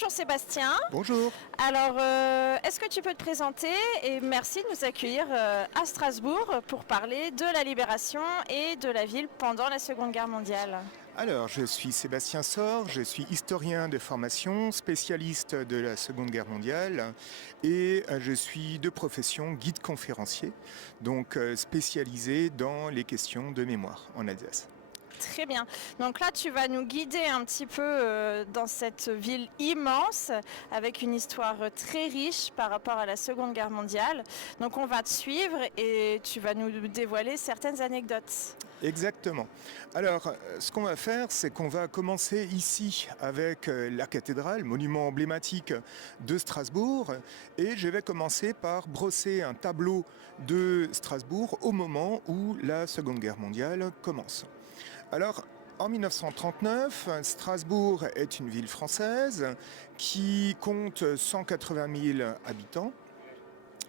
Bonjour Sébastien. Bonjour. Alors, est-ce que tu peux te présenter et merci de nous accueillir à Strasbourg pour parler de la libération et de la ville pendant la Seconde Guerre mondiale? Alors, je suis Sébastien Sor, je suis historien de formation, spécialiste de la Seconde Guerre mondiale et je suis de profession guide conférencier, donc spécialisé dans les questions de mémoire en Alsace. Très bien. Donc là, tu vas nous guider un petit peu dans cette ville immense avec une histoire très riche par rapport à la Seconde Guerre mondiale. Donc on va te suivre et tu vas nous dévoiler certaines anecdotes. Exactement. Alors, ce qu'on va faire, c'est qu'on va commencer ici avec la cathédrale, monument emblématique de Strasbourg, et je vais commencer par brosser un tableau de Strasbourg au moment où la Seconde Guerre mondiale commence. Alors, en 1939, Strasbourg est une ville française qui compte 180 000 habitants.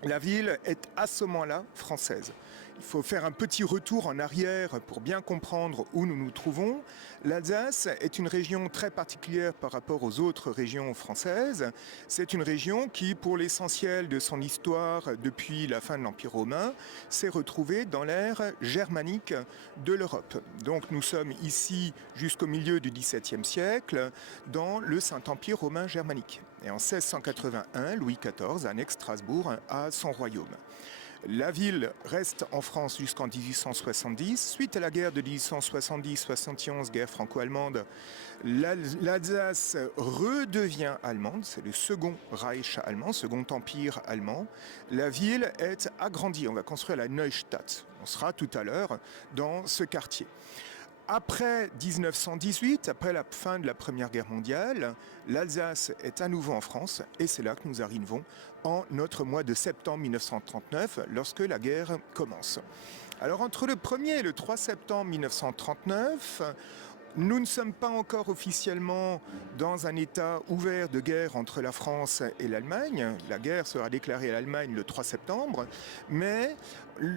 La ville est à ce moment-là française. Il faut faire un petit retour en arrière pour bien comprendre où nous nous trouvons. L'Alsace est une région très particulière par rapport aux autres régions françaises. C'est une région qui, pour l'essentiel de son histoire depuis la fin de l'Empire romain, s'est retrouvée dans l'ère germanique de l'Europe. Donc nous sommes ici jusqu'au milieu du XVIIe siècle dans le Saint-Empire romain germanique. Et en 1681, Louis XIV annexe Strasbourg à son royaume. La ville reste en France jusqu'en 1870. Suite à la guerre de 1870-71, guerre franco-allemande, l'Alsace redevient allemande. C'est le second Reich allemand, second empire allemand. La ville est agrandie. On va construire la Neustadt. On sera tout à l'heure dans ce quartier. Après 1918, après la fin de la Première Guerre mondiale, l'Alsace est à nouveau en France et c'est là que nous arrivons en notre mois de septembre 1939 lorsque la guerre commence. Alors entre le 1er et le 3 septembre 1939, nous ne sommes pas encore officiellement dans un état ouvert de guerre entre la France et l'Allemagne. La guerre sera déclarée à l'Allemagne le 3 septembre, mais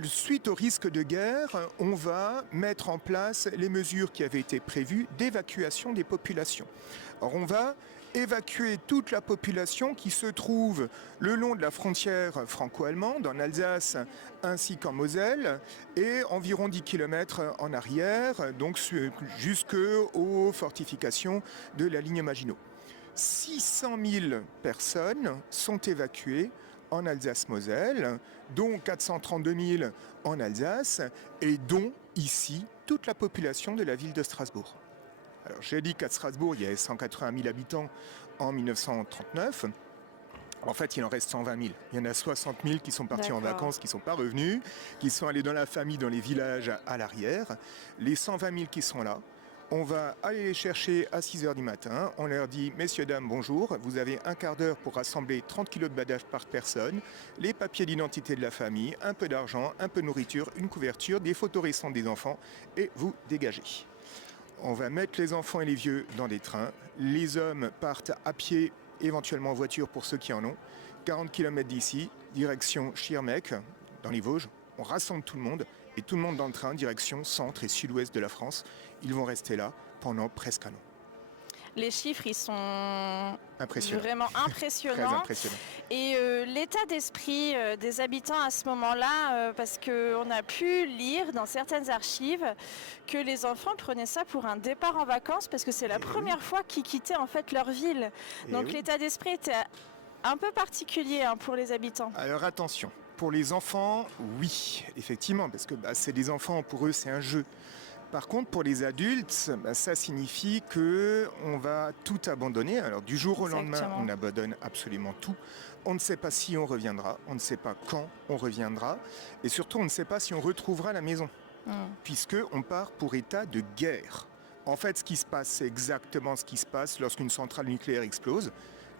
suite au risque de guerre, on va mettre en place les mesures qui avaient été prévues d'évacuation des populations. Alors on va évacuer toute la population qui se trouve le long de la frontière franco-allemande, en Alsace ainsi qu'en Moselle, et environ 10 km en arrière, donc jusqu'aux fortifications de la ligne Maginot. 600 000 personnes sont évacuées en Alsace-Moselle, dont 432 000 en Alsace, et dont ici toute la population de la ville de Strasbourg. Alors j'ai dit qu'à Strasbourg, il y avait 180 000 habitants en 1939. En fait, il en reste 120 000. Il y en a 60 000 qui sont partis en vacances, qui ne sont pas revenus, qui sont allés dans la famille, dans les villages à l'arrière. Les 120 000 qui sont là, on va aller les chercher à 6 h du matin. On leur dit « Messieurs, dames, bonjour. Vous avez un quart d'heure pour rassembler 30 kilos de badage par personne, les papiers d'identité de la famille, un peu d'argent, un peu de nourriture, une couverture, des photos récentes des enfants et vous dégagez. » On va mettre les enfants et les vieux dans des trains. Les hommes partent à pied, éventuellement en voiture pour ceux qui en ont. 40 km d'ici, direction Schirmeck, dans les Vosges. On rassemble tout le monde et tout le monde dans le train, direction centre et sud-ouest de la France. Ils vont rester là pendant presque un an. Les chiffres, ils sont vraiment impressionnants. Très impressionnants. Et l'état d'esprit des habitants à ce moment-là, parce qu'on a pu lire dans certaines archives que les enfants prenaient ça pour un départ en vacances parce que c'est la première fois qu'ils quittaient en fait leur ville. Donc l'état d'esprit était un peu particulier pour les habitants. Alors attention, pour les enfants, oui, effectivement, parce que c'est des enfants, pour eux c'est un jeu. Par contre, pour les adultes, ça signifie qu'on va tout abandonner. Alors, du jour au lendemain, on abandonne absolument tout. On ne sait pas si on reviendra, on ne sait pas quand on reviendra, et surtout, on ne sait pas si on retrouvera la maison, puisqu'on part pour état de guerre. En fait, ce qui se passe, c'est exactement ce qui se passe lorsqu'une centrale nucléaire explose.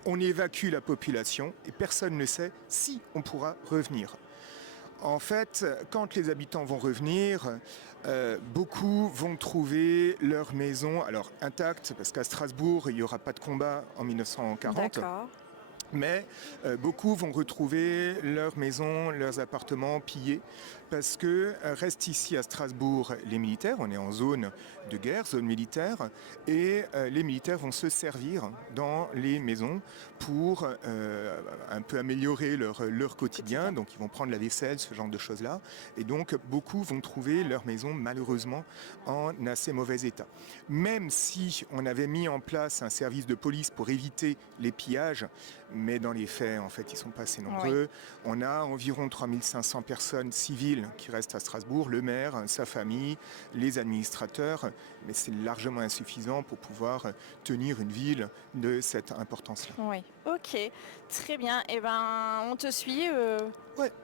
On évacue la population et personne ne sait si on pourra revenir. En fait, quand les habitants vont revenir, beaucoup vont trouver leur maison intacte, parce qu'à Strasbourg, il n'y aura pas de combat en 1940. D'accord. Mais beaucoup vont retrouver leurs maisons, leurs appartements pillés, parce que restent ici à Strasbourg les militaires, on est en zone de guerre, zone militaire, et les militaires vont se servir dans les maisons pour un peu améliorer leur quotidien, donc ils vont prendre la vaisselle, ce genre de choses-là, et donc beaucoup vont trouver leur maison malheureusement en assez mauvais état. Même si on avait mis en place un service de police pour éviter les pillages, mais dans les faits, en fait, ils ne sont pas assez nombreux. Oui. On a environ 3500 personnes civiles qui restent à Strasbourg, le maire, sa famille, les administrateurs, mais c'est largement insuffisant pour pouvoir tenir une ville de cette importance-là. Oui, ok, très bien. Eh ben, on te suit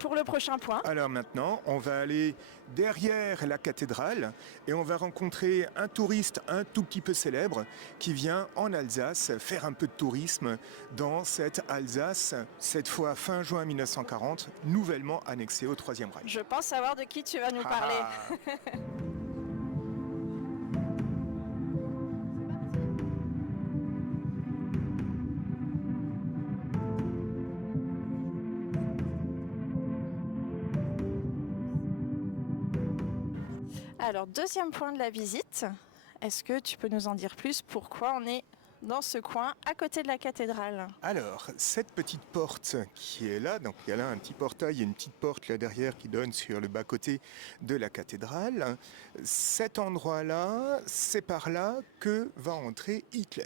pour le prochain point. Alors maintenant, on va aller derrière la cathédrale et on va rencontrer un touriste un tout petit peu célèbre qui vient en Alsace faire un peu de tourisme dans cette Alsace, cette fois fin juin 1940, nouvellement annexée au Troisième Reich. Je pense savoir de qui tu vas nous parler. Alors, deuxième point de la visite, est-ce que tu peux nous en dire plus? Pourquoi on est dans ce coin, à côté de la cathédrale? Alors, cette petite porte qui est là, donc il y a là un petit portail et une petite porte là derrière qui donne sur le bas-côté de la cathédrale. Cet endroit-là, c'est par là que va entrer Hitler,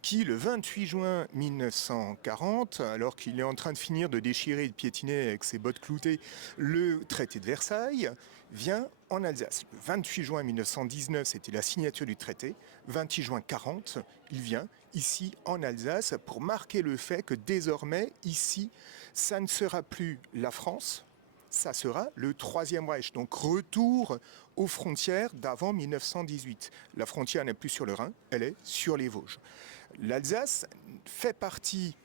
qui le 28 juin 1940, alors qu'il est en train de finir de déchirer et de piétiner avec ses bottes cloutées le traité de Versailles, vient en Alsace. Le 28 juin 1919, c'était la signature du traité. 28 juin 40, il vient ici en Alsace pour marquer le fait que désormais, ici, ça ne sera plus la France, ça sera le Troisième Reich. Donc retour aux frontières d'avant 1918. La frontière n'est plus sur le Rhin, elle est sur les Vosges. L'Alsace fait partie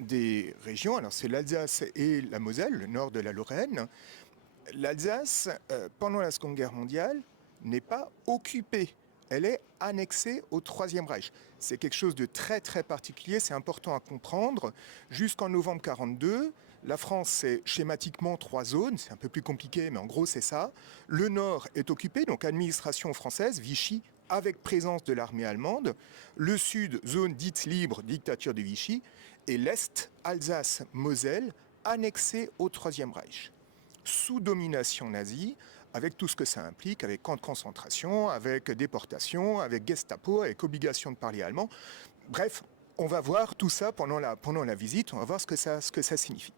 des régions, alors c'est l'Alsace et la Moselle, le nord de la Lorraine. L'Alsace, pendant la Seconde Guerre mondiale, n'est pas occupée. Elle est annexée au Troisième Reich. C'est quelque chose de très très particulier, c'est important à comprendre. Jusqu'en novembre 1942, la France, c'est schématiquement 3 zones, c'est un peu plus compliqué, mais en gros c'est ça. Le nord est occupé, donc administration française, Vichy, avec présence de l'armée allemande. Le sud, zone dite libre, dictature de Vichy. Et l'est, Alsace, Moselle, annexée au Troisième Reich. Sous domination nazie, avec tout ce que ça implique, avec camps de concentration, avec déportation, avec Gestapo, avec obligation de parler allemand. Bref, on va voir tout ça pendant la visite, on va voir ce que ça signifie.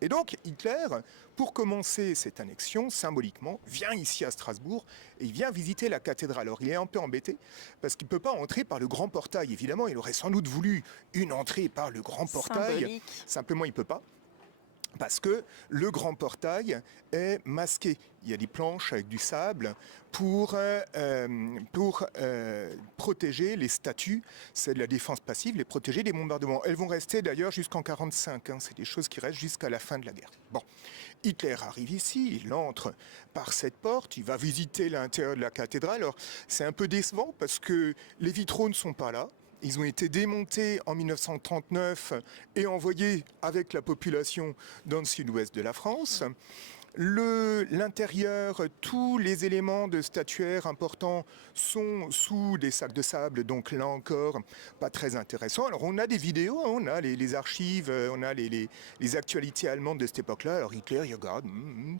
Et donc Hitler, pour commencer cette annexion, symboliquement, vient ici à Strasbourg et il vient visiter la cathédrale. Alors il est un peu embêté parce qu'il ne peut pas entrer par le grand portail. Évidemment, il aurait sans doute voulu une entrée par le grand portail. Symbolique. Simplement, il ne peut pas. Parce que le grand portail est masqué. Il y a des planches avec du sable pour protéger les statues. C'est de la défense passive, les protéger des bombardements. Elles vont rester d'ailleurs jusqu'en 1945. C'est des choses qui restent jusqu'à la fin de la guerre. Bon, Hitler arrive ici, il entre par cette porte, il va visiter l'intérieur de la cathédrale. Alors, c'est un peu décevant parce que les vitraux ne sont pas là. Ils ont été démontés en 1939 et envoyés avec la population dans le sud-ouest de la France. L'intérieur, tous les éléments de statuaire importants sont sous des sacs de sable, donc là encore, pas très intéressant. Alors on a des vidéos, on a les archives, on a les actualités allemandes de cette époque-là. Alors Hitler, il regarde,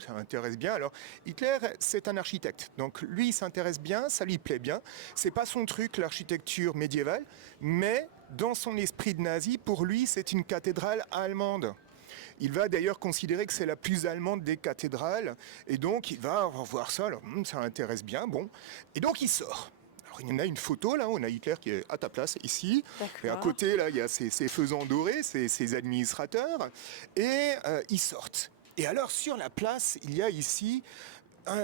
ça intéresse bien. Alors Hitler, c'est un architecte, donc lui, il s'intéresse bien, ça lui plaît bien. C'est pas son truc, l'architecture médiévale, mais dans son esprit de nazi, pour lui, c'est une cathédrale allemande. Il va d'ailleurs considérer que c'est la plus allemande des cathédrales, et donc il va revoir ça, alors ça l'intéresse bien, bon. Et donc il sort. Alors il y en a une photo, là, on a Hitler qui est à ta place, ici. D'accord. Et à côté, là, il y a ces faisans dorés, ces administrateurs, et ils sortent. Et alors sur la place, il y a ici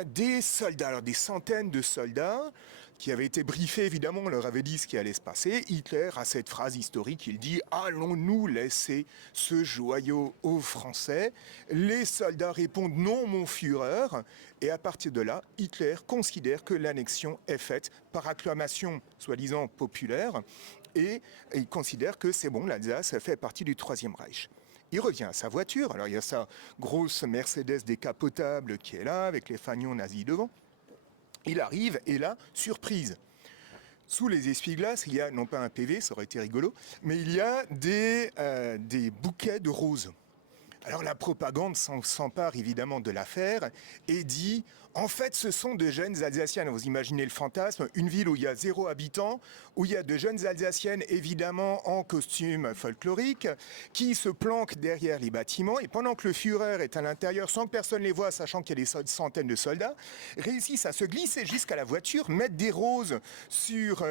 des soldats, alors des centaines de soldats, qui avaient été briefés, évidemment, on leur avait dit ce qui allait se passer. Hitler a cette phrase historique, il dit « Allons-nous laisser ce joyau aux Français ?» Les soldats répondent « Non, mon Führer !» Et à partir de là, Hitler considère que l'annexion est faite par acclamation, soi-disant populaire, et il considère que c'est bon, l'Alsace fait partie du Troisième Reich. Il revient à sa voiture. Alors il y a sa grosse Mercedes décapotable qui est là, avec les fanions nazis devant. Il arrive et là, surprise. Sous les essuie-glaces, il y a, non pas un PV, ça aurait été rigolo, mais il y a des bouquets de roses. Alors la propagande s'empare évidemment de l'affaire et dit en fait ce sont de jeunes Alsaciennes. Vous imaginez le fantasme, une ville où il y a 0 habitants, où il y a de jeunes Alsaciennes évidemment en costume folklorique qui se planquent derrière les bâtiments et pendant que le Führer est à l'intérieur sans que personne les voie, sachant qu'il y a des centaines de soldats, réussissent à se glisser jusqu'à la voiture, mettre des roses sur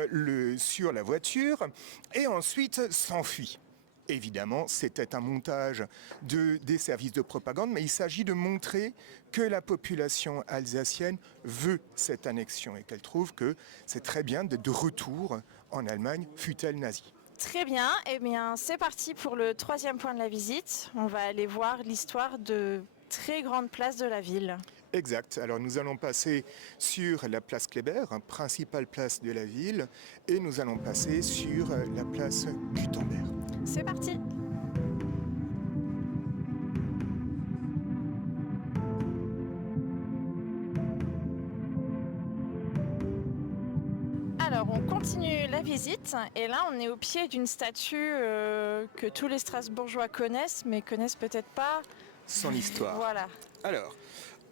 la voiture et ensuite s'enfuient. Évidemment, c'était un montage des services de propagande, mais il s'agit de montrer que la population alsacienne veut cette annexion et qu'elle trouve que c'est très bien d'être de retour en Allemagne, fût-elle nazie. Très bien, eh bien c'est parti pour le 3e point de la visite. On va aller voir l'histoire de très grandes places de la ville. Exact. Alors nous allons passer sur la place Kléber, principale place de la ville, et nous allons passer sur la place Gutenberg. C'est parti! Alors on continue la visite et là on est au pied d'une statue que tous les Strasbourgeois connaissent mais connaissent peut-être pas son histoire. Voilà. Alors,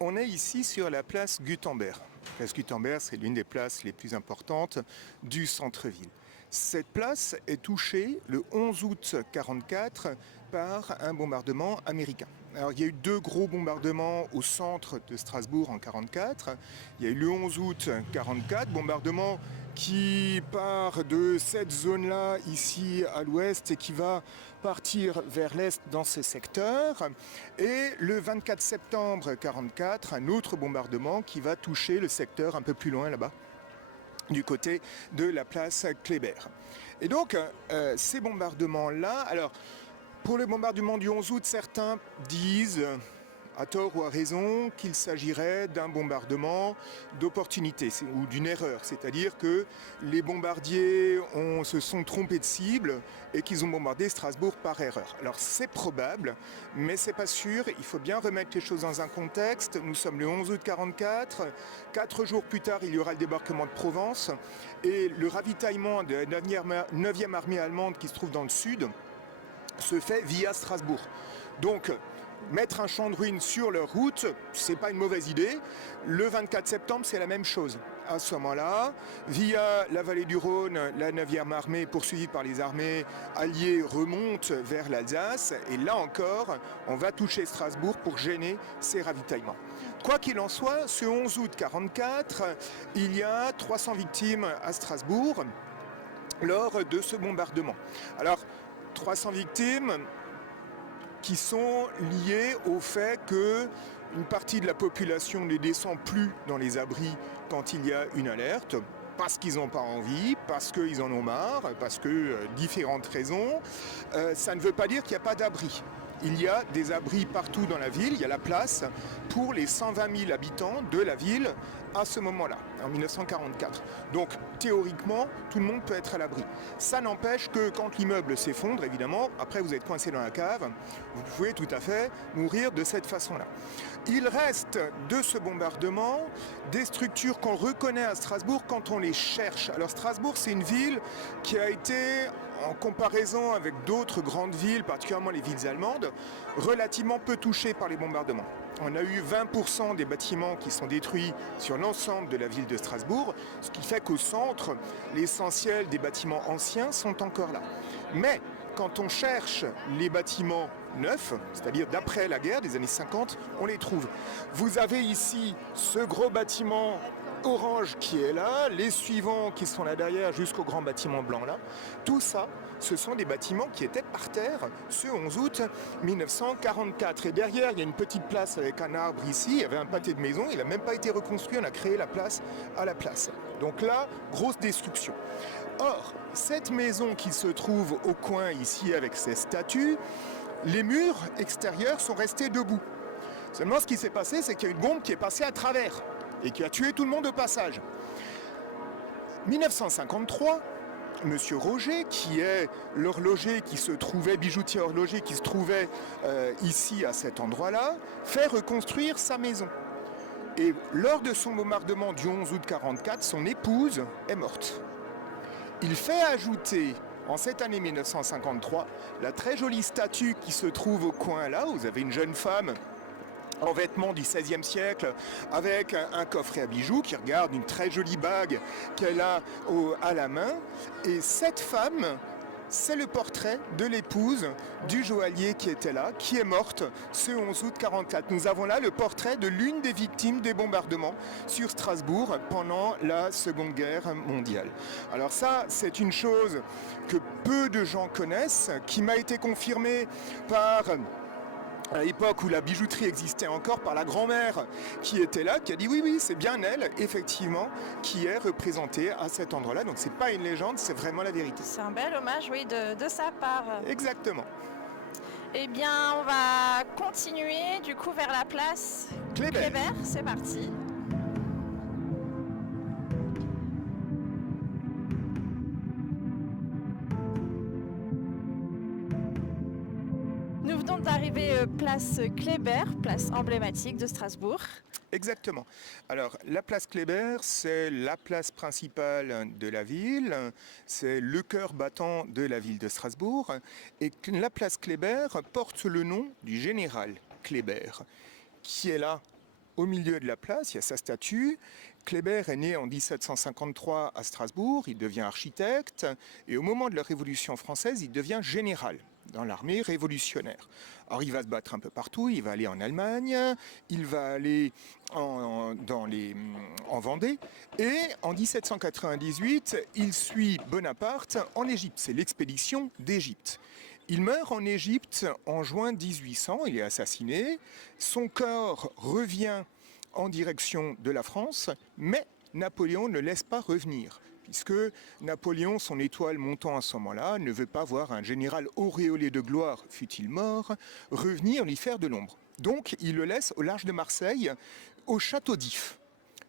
on est ici sur la place Gutenberg. La place Gutenberg, c'est l'une des places les plus importantes du centre-ville. Cette place est touchée le 11 août 1944 par un bombardement américain. Alors, il y a eu 2 gros bombardements au centre de Strasbourg en 1944. Il y a eu le 11 août 1944, bombardement qui part de cette zone-là, ici à l'ouest, et qui va partir vers l'est dans ces secteurs. Et le 24 septembre 1944, un autre bombardement qui va toucher le secteur un peu plus loin là-bas, du côté de la place Kléber. Et donc, ces bombardements-là, alors, pour le bombardement du 11 août, certains disent, à tort ou à raison, qu'il s'agirait d'un bombardement d'opportunité ou d'une erreur. C'est-à-dire que les bombardiers se sont trompés de cible et qu'ils ont bombardé Strasbourg par erreur. Alors c'est probable, mais c'est pas sûr. Il faut bien remettre les choses dans un contexte. Nous sommes le 11 août 1944. 4 jours plus tard, il y aura le débarquement de Provence. Et le ravitaillement de la 9e armée allemande qui se trouve dans le sud se fait via Strasbourg. Donc, mettre un champ de ruines sur leur route, c'est pas une mauvaise idée. Le 24 septembre, c'est la même chose. À ce moment-là, via la vallée du Rhône, la 9e armée, poursuivie par les armées alliées, remonte vers l'Alsace. Et là encore, on va toucher Strasbourg pour gêner ces ravitaillements. Quoi qu'il en soit, ce 11 août 1944, il y a 300 victimes à Strasbourg lors de ce bombardement. Alors, 300 victimes qui sont liées au fait qu'une partie de la population ne descend plus dans les abris quand il y a une alerte, parce qu'ils n'ont pas envie, parce qu'ils en ont marre, parce que différentes raisons. Ça ne veut pas dire qu'il n'y a pas d'abri. Il y a des abris partout dans la ville, il y a la place pour les 120 000 habitants de la ville à ce moment-là, en 1944. Donc théoriquement, tout le monde peut être à l'abri. Ça n'empêche que quand l'immeuble s'effondre, évidemment, après vous êtes coincé dans la cave, vous pouvez tout à fait mourir de cette façon-là. Il reste de ce bombardement des structures qu'on reconnaît à Strasbourg quand on les cherche. Alors Strasbourg, c'est une ville qui a été, en comparaison avec d'autres grandes villes, particulièrement les villes allemandes, relativement peu touchées par les bombardements. On a eu 20% des bâtiments qui sont détruits sur l'ensemble de la ville de Strasbourg, ce qui fait qu'au centre, l'essentiel des bâtiments anciens sont encore là. Mais quand on cherche les bâtiments neufs, c'est-à-dire d'après la guerre des années 50, on les trouve. Vous avez ici ce gros bâtiment orange qui est là, les suivants qui sont là derrière jusqu'au grand bâtiment blanc là. Tout ça, ce sont des bâtiments qui étaient par terre ce 11 août 1944. Et derrière, il y a une petite place avec un arbre ici, il y avait un pâté de maison, il n'a même pas été reconstruit, on a créé la place à la place. Donc là, grosse destruction. Or, cette maison qui se trouve au coin ici avec ses statues, les murs extérieurs sont restés debout. Seulement, ce qui s'est passé, c'est qu'il y a une bombe qui est passée à travers et qui a tué tout le monde au passage. 1953, Monsieur Roger, qui est l'horloger qui se trouvait, bijoutier horloger qui se trouvait ici à cet endroit-là, fait reconstruire sa maison. Et lors de son bombardement du 11 août 1944, son épouse est morte. Il fait ajouter, en cette année 1953, la très jolie statue qui se trouve au coin là, où vous avez une jeune femme en vêtements du XVIe siècle, avec un coffret à bijoux qui regarde une très jolie bague qu'elle a à la main. Et cette femme, c'est le portrait de l'épouse du joaillier qui était là, qui est morte ce 11 août 1944. Nous avons là le portrait de l'une des victimes des bombardements sur Strasbourg pendant la Seconde Guerre mondiale. Alors ça, c'est une chose que peu de gens connaissent, qui m'a été confirmée par... à l'époque où la bijouterie existait encore, par la grand-mère qui était là, qui a dit oui, c'est bien elle, effectivement, qui est représentée à cet endroit-là. Donc c'est pas une légende, c'est vraiment la vérité. C'est un bel hommage, oui, de sa part. Exactement. Eh bien, on va continuer du coup vers la place Kléber. C'est parti. Nous venons d'arriver place Kléber, place emblématique de Strasbourg. Exactement. Alors, la place Kléber, c'est la place principale de la ville, c'est le cœur battant de la ville de Strasbourg, et la place Kléber porte le nom du général Kléber, qui est là au milieu de la place. Il y a sa statue. Kléber est né en 1753 à Strasbourg, il devient architecte, et au moment de la Révolution française, il devient général dans l'armée révolutionnaire. Alors il va se battre un peu partout, il va aller en Allemagne, il va aller en Vendée, et en 1798, il suit Bonaparte en Égypte. C'est l'expédition d'Égypte. Il meurt en Égypte en juin 1800, il est assassiné, son corps revient en direction de la France, mais Napoléon ne laisse pas revenir, puisque Napoléon, son étoile montant à ce moment-là, ne veut pas voir un général auréolé de gloire, fût-il mort, revenir lui faire de l'ombre. Donc il le laisse au large de Marseille, au château d'If,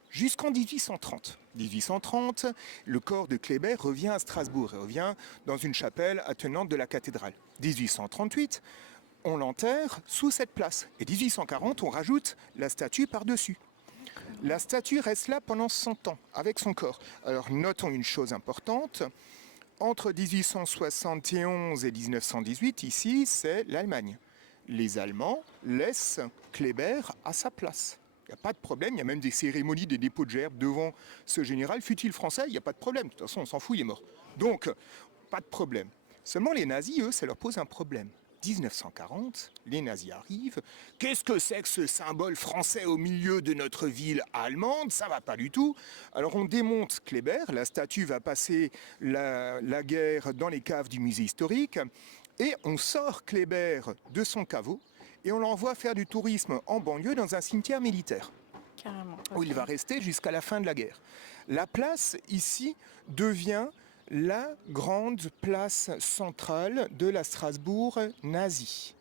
jusqu'en 1830. 1830, le corps de Kléber revient à Strasbourg, et revient dans une chapelle attenante de la cathédrale. 1838, on l'enterre sous cette place. Et 1840, on rajoute la statue par-dessus. La statue reste là pendant 100 ans, avec son corps. Alors notons une chose importante, entre 1871 et 1918, ici, c'est l'Allemagne. Les Allemands laissent Kléber à sa place. Il n'y a pas de problème, il y a même des cérémonies, des dépôts de gerbes devant ce général. Fut-il français, il n'y a pas de problème. De toute façon, on s'en fout, il est mort. Donc, pas de problème. Seulement les nazis, eux, ça leur pose un problème. 1940, les nazis arrivent. Qu'est-ce que c'est que ce symbole français au milieu de notre ville allemande? Ça va pas du tout. Alors on démonte Kléber, la statue va passer la guerre dans les caves du musée historique, et on sort Kléber de son caveau et on l'envoie faire du tourisme en banlieue dans un cimetière militaire. Carrément. Où il va rester jusqu'à la fin de la guerre. La place ici devient la grande place centrale de la Strasbourg nazie.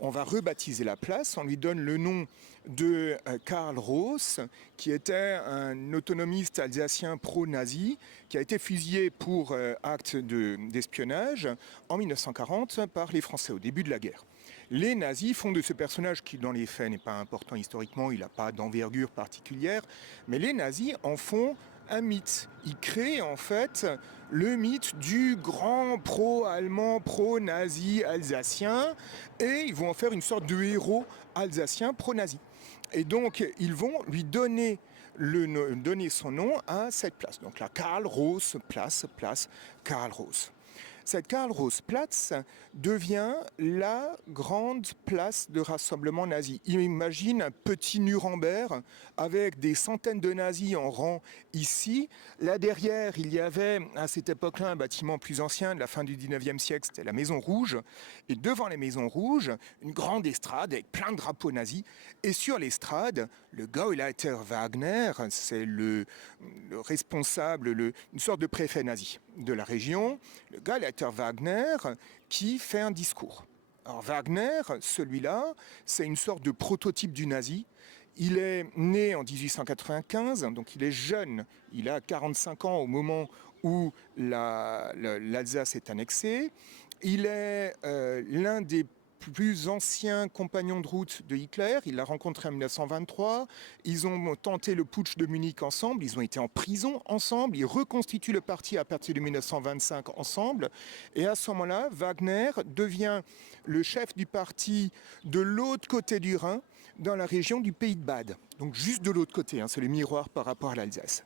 On va rebaptiser la place, on lui donne le nom de Karl Roos, qui était un autonomiste alsacien pro-nazi, qui a été fusillé pour acte d'espionnage en 1940 par les Français au début de la guerre. Les nazis font de ce personnage, qui dans les faits n'est pas important historiquement, il n'a pas d'envergure particulière, mais les nazis en font un mythe. Ils créent en fait le mythe du grand pro-allemand, pro-nazi alsacien, et ils vont en faire une sorte de héros alsacien pro-nazi. Et donc ils vont lui donner son nom à cette place. Donc la Karl Roos place Karl Roos. Cette Karl-Roos-Platz devient la grande place de rassemblement nazi. Imagine un petit Nuremberg avec des centaines de nazis en rang ici. Là derrière, il y avait à cette époque-là un bâtiment plus ancien de la fin du 19e siècle, c'était la Maison Rouge. Et devant la Maison Rouge, une grande estrade avec plein de drapeaux nazis. Et sur l'estrade, le Gauleiter Wagner, c'est le responsable, une sorte de préfet nazi de la région, le Gauleiter Wagner, qui fait un discours. Alors Wagner, celui-là, c'est une sorte de prototype du nazi. Il est né en 1895, donc il est jeune, il a 45 ans au moment où l'Alsace est annexée. Il est l'un des plus ancien compagnon de route de Hitler. Il l'a rencontré en 1923. Ils ont tenté le putsch de Munich ensemble. Ils ont été en prison ensemble. Ils reconstituent le parti à partir de 1925 ensemble. Et à ce moment-là, Wagner devient le chef du parti de l'autre côté du Rhin, dans la région du Pays de Bade. Donc juste de l'autre côté, c'est le miroir par rapport à l'Alsace.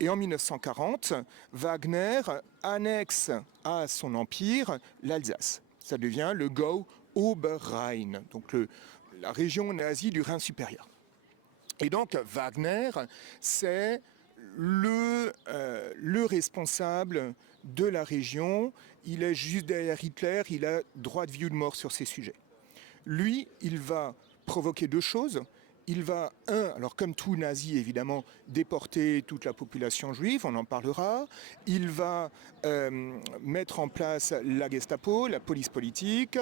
Et en 1940, Wagner annexe à son empire l'Alsace. Ça devient le Gau Oberrhein, donc la région nazie du Rhin supérieur. Et donc Wagner, c'est le responsable de la région. Il est juste derrière Hitler, il a droit de vie ou de mort sur ces sujets. Lui, il va provoquer deux choses. Il va, alors comme tout nazi évidemment, déporter toute la population juive, on en parlera. Il va mettre en place la Gestapo, la police politique.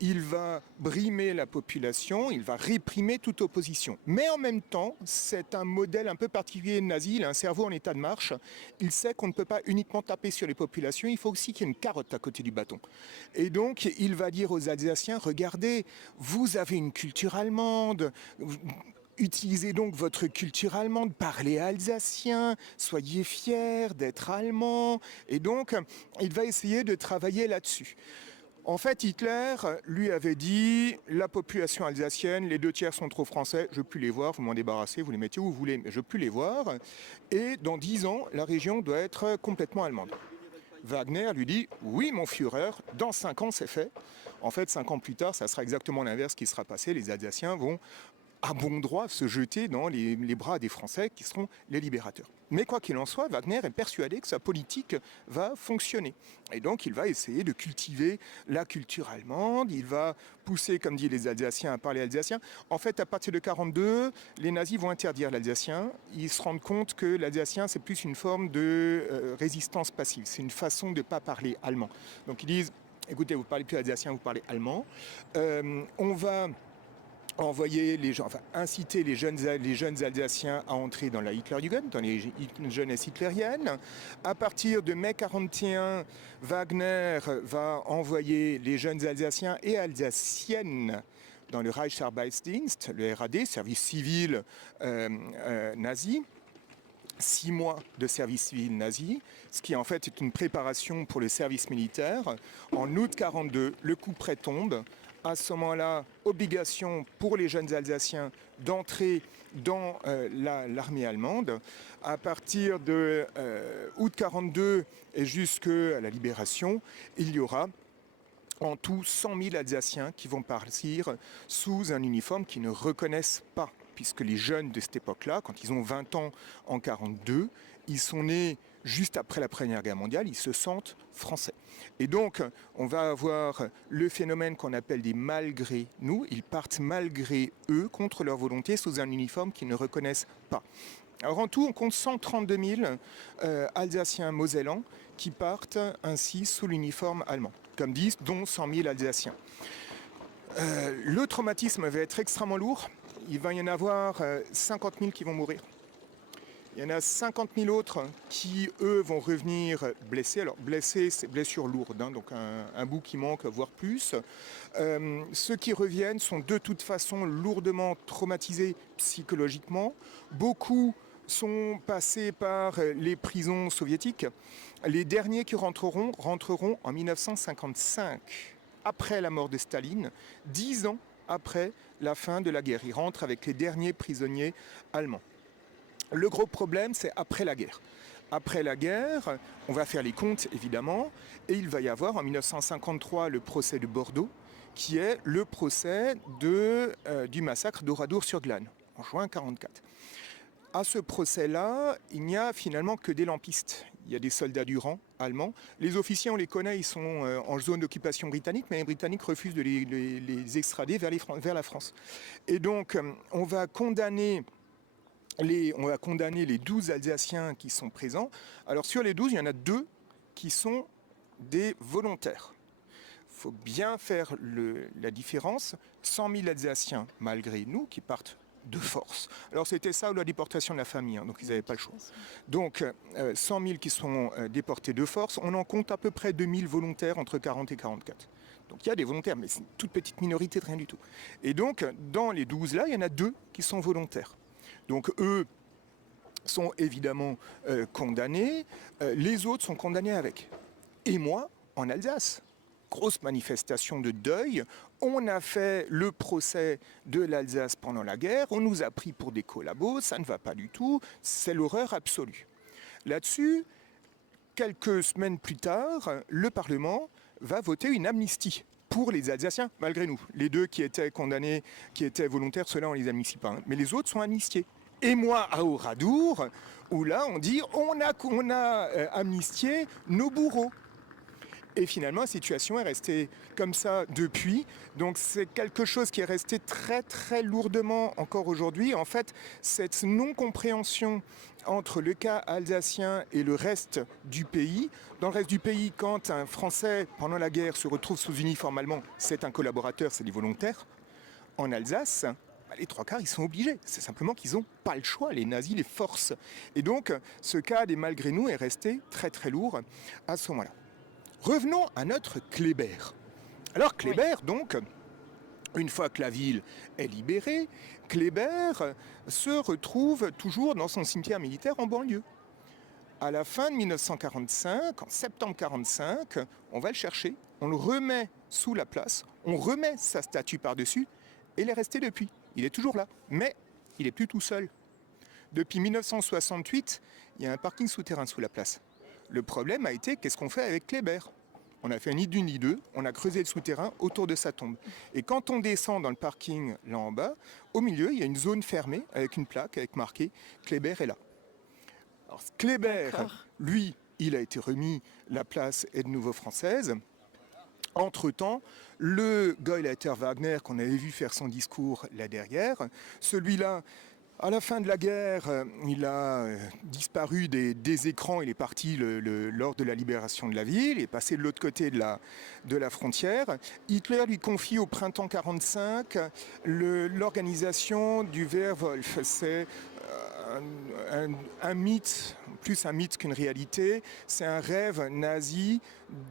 Il va brimer la population, il va réprimer toute opposition. Mais en même temps, c'est un modèle un peu particulier de nazi, il a un cerveau en état de marche. Il sait qu'on ne peut pas uniquement taper sur les populations, il faut aussi qu'il y ait une carotte à côté du bâton. Et donc, il va dire aux Alsaciens, regardez, vous avez une culture allemande, utilisez donc votre culture allemande, parlez alsacien, soyez fiers d'être allemand. Et donc, il va essayer de travailler là-dessus. En fait, Hitler lui avait dit la population alsacienne, les 2/3 sont trop français, je ne veux plus les voir, vous m'en débarrassez, vous les mettez où vous voulez, mais je ne veux plus les voir. Et dans 10 ans, la région doit être complètement allemande. Wagner lui dit oui, mon Führer, dans 5 ans c'est fait. En fait, 5 ans plus tard, ça sera exactement l'inverse qui sera passé. Les Alsaciens vont à bon droit se jeter dans les bras des Français qui seront les libérateurs. Mais quoi qu'il en soit, Wagner est persuadé que sa politique va fonctionner. Et donc il va essayer de cultiver la culture allemande, il va pousser, comme disent les Alsaciens, à parler alsacien. En fait, à partir de 1942, les nazis vont interdire l'alsacien. Ils se rendent compte que l'alsacien, c'est plus une forme de résistance passive. C'est une façon de ne pas parler allemand. Donc ils disent, écoutez, vous ne parlez plus alsacien, vous parlez allemand. On va envoyer les gens, inciter les jeunes Alsaciens à entrer dans la Hitlerjugend, dans les jeunesses hitlériennes. À partir de mai 1941, Wagner va envoyer les jeunes Alsaciens et Alsaciennes dans le Reichsarbeitsdienst, le RAD, service civil nazi. 6 mois de service civil nazi, ce qui en fait est une préparation pour le service militaire. En août 1942, le coup près tombe. À ce moment-là, obligation pour les jeunes Alsaciens d'entrer dans l'armée allemande. À partir de août 1942 et jusqu'à la libération, il y aura en tout 100 000 Alsaciens qui vont partir sous un uniforme qu'ils ne reconnaissent pas, puisque les jeunes de cette époque-là, quand ils ont 20 ans en 1942, ils sont nés juste après la Première Guerre mondiale, ils se sentent français. Et donc, on va avoir le phénomène qu'on appelle des malgré nous. Ils partent malgré eux, contre leur volonté, sous un uniforme qu'ils ne reconnaissent pas. Alors en tout, on compte 132 000 Alsaciens mosellans qui partent ainsi sous l'uniforme allemand, comme disent, dont 100 000 Alsaciens. Le traumatisme va être extrêmement lourd. Il va y en avoir 50 000 qui vont mourir. Il y en a 50 000 autres qui, eux, vont revenir blessés. Alors, blessés, c'est blessure lourde, donc un bout qui manque, voire plus. Ceux qui reviennent sont de toute façon lourdement traumatisés psychologiquement. Beaucoup sont passés par les prisons soviétiques. Les derniers qui rentreront en 1955, après la mort de Staline, 10 ans après la fin de la guerre. Ils rentrent avec les derniers prisonniers allemands. Le gros problème, c'est après la guerre. Après la guerre, on va faire les comptes, évidemment, et il va y avoir en 1953 le procès de Bordeaux, qui est le procès du massacre d'Oradour-sur-Glane, en juin 1944. À ce procès-là, il n'y a finalement que des lampistes. Il y a des soldats du rang allemands. Les officiers, on les connaît, ils sont en zone d'occupation britannique, mais les Britanniques refusent de les extrader vers la France. Et donc, on va condamner les 12 Alsaciens qui sont présents. Alors sur les 12, il y en a 2 qui sont des volontaires. Il faut bien faire la différence. 100 000 Alsaciens, malgré nous, qui partent de force. Alors c'était ça ou la déportation de la famille, donc ils n'avaient pas le choix. Donc 100 000 qui sont déportés de force, on en compte à peu près 2000 volontaires entre 40 et 44. Donc il y a des volontaires, mais c'est une toute petite minorité de rien du tout. Et donc dans les 12 là, il y en a 2 qui sont volontaires. Donc eux sont évidemment condamnés, les autres sont condamnés avec. Et moi, en Alsace, grosse manifestation de deuil, on a fait le procès de l'Alsace pendant la guerre, on nous a pris pour des collabos, ça ne va pas du tout, c'est l'horreur absolue. Là-dessus, quelques semaines plus tard, le Parlement va voter une amnistie pour les Alsaciens, malgré nous. Les 2 qui étaient condamnés, qui étaient volontaires, ceux-là on les amnistie pas, hein. Mais les autres sont amnistiés. Et moi à Oradour, où là on dit on a amnistié nos bourreaux. Et finalement, la situation est restée comme ça depuis. Donc c'est quelque chose qui est resté très très lourdement encore aujourd'hui. En fait, cette non-compréhension entre le cas alsacien et le reste du pays. Dans le reste du pays, quand un Français, pendant la guerre, se retrouve sous uniforme allemand, c'est un collaborateur, c'est des volontaires. En Alsace, les 3/4, ils sont obligés. C'est simplement qu'ils n'ont pas le choix. Les nazis les forcent. Et donc, ce cas des malgré nous est resté très très lourd à ce moment-là. Revenons à notre Kléber. Alors Kléber, donc, une fois que la ville est libérée, Kléber se retrouve toujours dans son cimetière militaire en banlieue. À la fin de 1945, en septembre 1945, on va le chercher, on le remet sous la place, on remet sa statue par-dessus, et il est resté depuis. Il est toujours là, mais il n'est plus tout seul. Depuis 1968, il y a un parking souterrain sous la place. Le problème a été, qu'est-ce qu'on fait avec Kléber ? On a fait ni d'une ni deux, on a creusé le souterrain autour de sa tombe. Et quand on descend dans le parking là en bas, au milieu, il y a une zone fermée avec une plaque avec marqué « Kléber est là ». Alors Kléber, lui, il a été remis, la place est de nouveau française. Entre-temps, le Gauleiter Wagner, qu'on avait vu faire son discours là derrière, celui-là, à la fin de la guerre, il a disparu des écrans, il est parti lors de la libération de la ville, il est passé de l'autre côté de la frontière. Hitler lui confie au printemps 1945 l'organisation du Wehrwolf. C'est un mythe, plus un mythe qu'une réalité, c'est un rêve nazi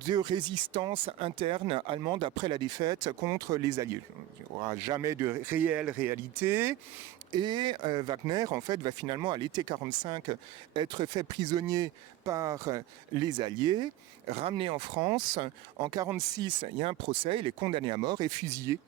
de résistance interne allemande après la défaite contre les Alliés. Il n'y aura jamais de réelle réalité. Et Wagner, en fait, va finalement, à l'été 1945, être fait prisonnier par les Alliés, ramené en France. En 1946, il y a un procès, il est condamné à mort et fusillé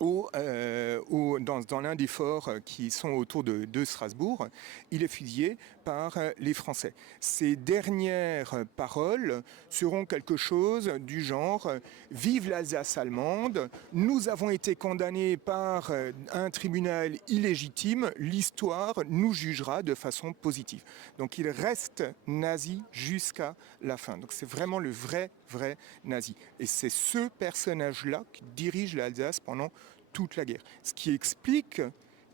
dans l'un des forts qui sont autour de Strasbourg. Il est fusillé par les Français. Ces dernières paroles seront quelque chose du genre « Vive l'Alsace allemande, nous avons été condamnés par un tribunal illégitime, l'histoire nous jugera de façon positive ». Donc il reste nazi jusqu'à la fin. Donc c'est vraiment le vrai nazi. Et c'est ce personnage-là qui dirige l'Alsace pendant toute la guerre. Ce qui explique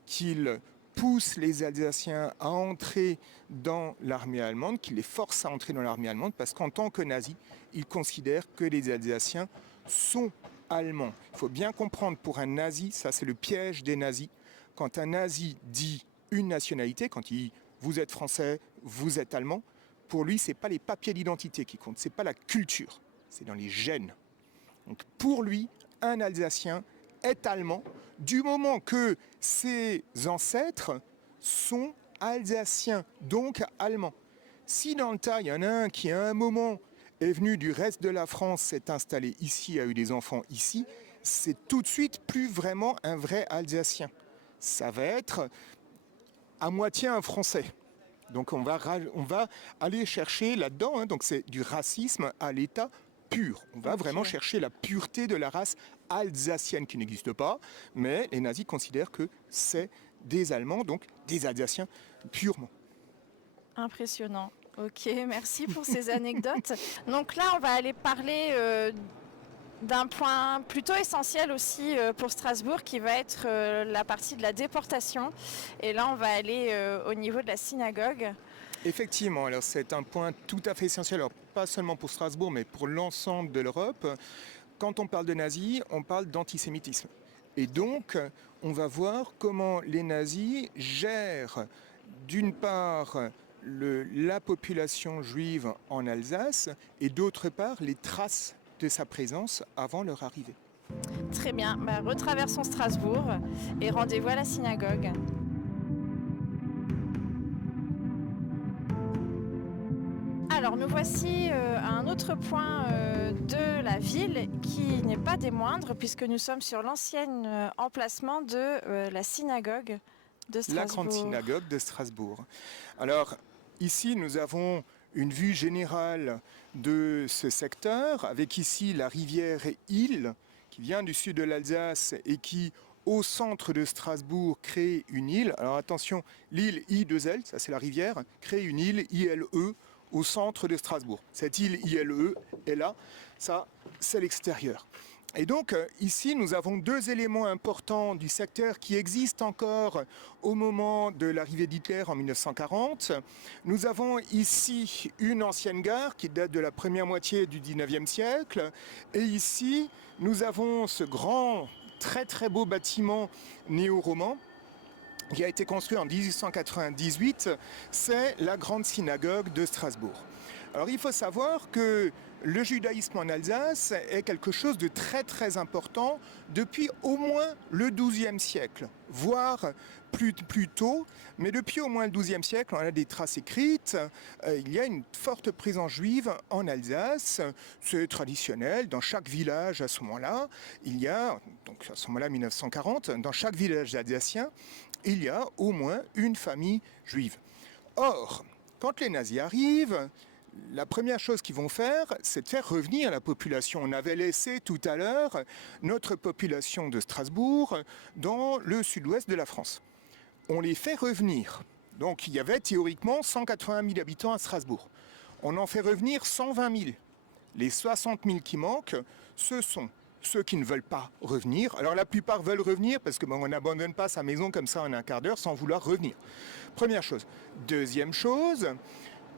qu'il pousse les Alsaciens à entrer dans l'armée allemande, qu'il les force à entrer dans l'armée allemande, parce qu'en tant que nazi, il considère que les Alsaciens sont allemands. Il faut bien comprendre, pour un nazi, ça c'est le piège des nazis, quand un nazi dit une nationalité, quand il dit « vous êtes français, vous êtes allemand », pour lui, ce n'est pas les papiers d'identité qui comptent, ce n'est pas la culture, c'est dans les gènes. Donc pour lui, un Alsacien est allemand du moment que ses ancêtres sont alsaciens, donc allemands. Si dans le tas, il y en a un qui à un moment est venu du reste de la France, s'est installé ici, a eu des enfants ici, c'est tout de suite plus vraiment un vrai Alsacien. Ça va être à moitié un Français. Donc on va aller chercher là-dedans, hein, donc c'est du racisme à l'état pur. On va vraiment chercher la pureté de la race alsacienne qui n'existe pas, mais les nazis considèrent que c'est des Allemands, donc des Alsaciens purement. Impressionnant. Ok, merci pour ces anecdotes. Donc là, on va aller parler d'un point plutôt essentiel aussi pour Strasbourg, qui va être la partie de la déportation. Et là, on va aller au niveau de la synagogue. Effectivement, alors c'est un point tout à fait essentiel, alors pas seulement pour Strasbourg, mais pour l'ensemble de l'Europe. Quand on parle de nazis, on parle d'antisémitisme. Et donc, on va voir comment les nazis gèrent d'une part la population juive en Alsace et d'autre part les traces de sa présence avant leur arrivée. Très bien, retraversons Strasbourg et rendez-vous à la synagogue. Alors nous voici à un autre point de la ville qui n'est pas des moindres puisque nous sommes sur l'ancien emplacement de la synagogue de Strasbourg. La grande synagogue de Strasbourg. Alors ici nous avons une vue générale de ce secteur avec ici la rivière Ill qui vient du sud de l'Alsace et qui au centre de Strasbourg crée une île. Alors attention, l'île I2L, ça c'est la rivière, crée une île ILE au centre de Strasbourg. Cette île ILE est là, ça c'est l'extérieur. Et donc ici nous avons deux éléments importants du secteur qui existent encore au moment de l'arrivée d'Hitler en 1940. Nous avons ici une ancienne gare qui date de la première moitié du 19e siècle. Et ici nous avons ce grand, très très beau bâtiment néo-roman qui a été construit en 1898, c'est la grande synagogue de Strasbourg. Alors il faut savoir que le judaïsme en Alsace est quelque chose de très très important depuis au moins le XIIe siècle, voire plus tôt, mais depuis au moins le XIIe siècle, on a des traces écrites, il y a une forte présence juive en Alsace, c'est traditionnel, dans chaque village à ce moment-là, il y a, donc à ce moment-là 1940, dans chaque village alsacien, il y a au moins une famille juive. Or, quand les nazis arrivent, la première chose qu'ils vont faire, c'est de faire revenir la population. On avait laissé tout à l'heure notre population de Strasbourg dans le sud-ouest de la France. On les fait revenir. Donc il y avait théoriquement 180 000 habitants à Strasbourg. On en fait revenir 120 000. Les 60 000 qui manquent, ce sont ceux qui ne veulent pas revenir. Alors la plupart veulent revenir parce que on n'abandonne pas sa maison comme ça en un quart d'heure sans vouloir revenir. Première chose. Deuxième chose,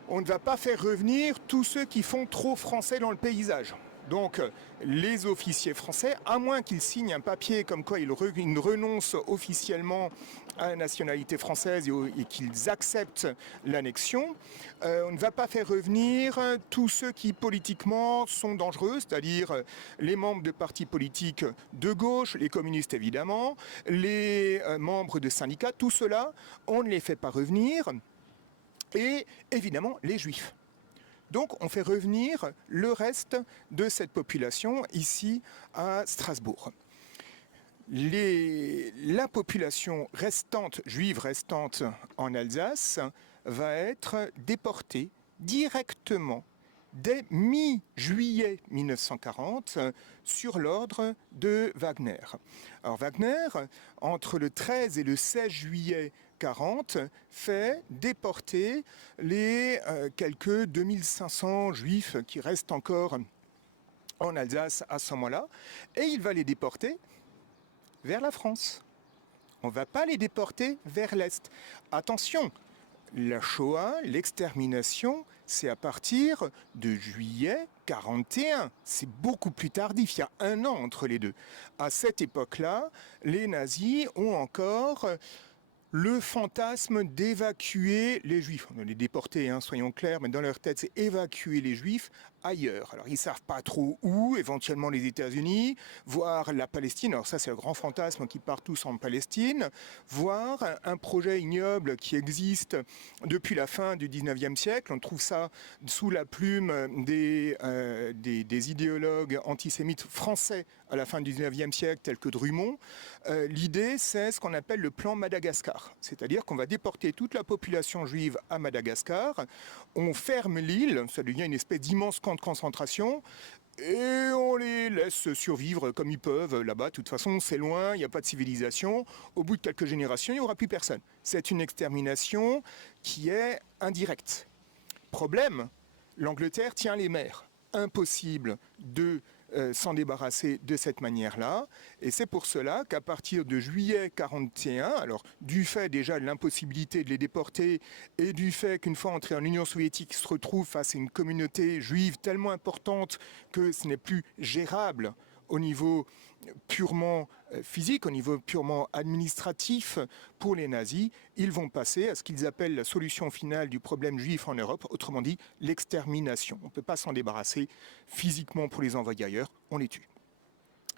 on ne va pas faire revenir tous ceux qui font trop français dans le paysage. Donc les officiers français, à moins qu'ils signent un papier comme quoi ils renoncent officiellement à la nationalité française et qu'ils acceptent l'annexion, on ne va pas faire revenir tous ceux qui politiquement sont dangereux, c'est-à-dire les membres de partis politiques de gauche, les communistes évidemment, les membres de syndicats, tout cela, on ne les fait pas revenir. Et évidemment les juifs. Donc on fait revenir le reste de cette population ici à Strasbourg. La population restante, juive restante en Alsace, va être déportée directement dès mi-juillet 1940 sur l'ordre de Wagner. Alors Wagner, entre le 13 et le 16 juillet 40, fait déporter les quelques 2500 juifs qui restent encore en Alsace à ce moment-là, et il va les déporter vers la France. On ne va pas les déporter vers l'Est. Attention, la Shoah, l'extermination, c'est à partir de juillet 41. C'est beaucoup plus tardif, il y a un an entre les deux. À cette époque-là, les nazis ont encore le fantasme d'évacuer les juifs. On les déporter, soyons clairs, mais dans leur tête, c'est évacuer les juifs ailleurs. Alors, ils ne savent pas trop où, éventuellement les États-Unis, voire la Palestine. Alors ça, c'est le grand fantasme qui part tous en Palestine, voire un projet ignoble qui existe depuis la fin du 19e siècle. On trouve ça sous la plume des idéologues antisémites français à la fin du 19e siècle, tels que Drummond. L'idée, c'est ce qu'on appelle le plan Madagascar. C'est-à-dire qu'on va déporter toute la population juive à Madagascar, on ferme l'île, ça devient une espèce d'immense camp de concentration, et on les laisse survivre comme ils peuvent là-bas. De toute façon, c'est loin, il n'y a pas de civilisation. Au bout de quelques générations, il n'y aura plus personne. C'est une extermination qui est indirecte. Problème, l'Angleterre tient les mers. Impossible de s'en débarrasser de cette manière-là. Et c'est pour cela qu'à partir de juillet 41, alors du fait déjà de l'impossibilité de les déporter et du fait qu'une fois entrés en Union soviétique, ils se retrouvent face à une communauté juive tellement importante que ce n'est plus gérable au niveau purement physique, au niveau purement administratif pour les nazis, ils vont passer à ce qu'ils appellent la solution finale du problème juif en Europe, autrement dit l'extermination. On ne peut pas s'en débarrasser physiquement pour les envoyer ailleurs, on les tue.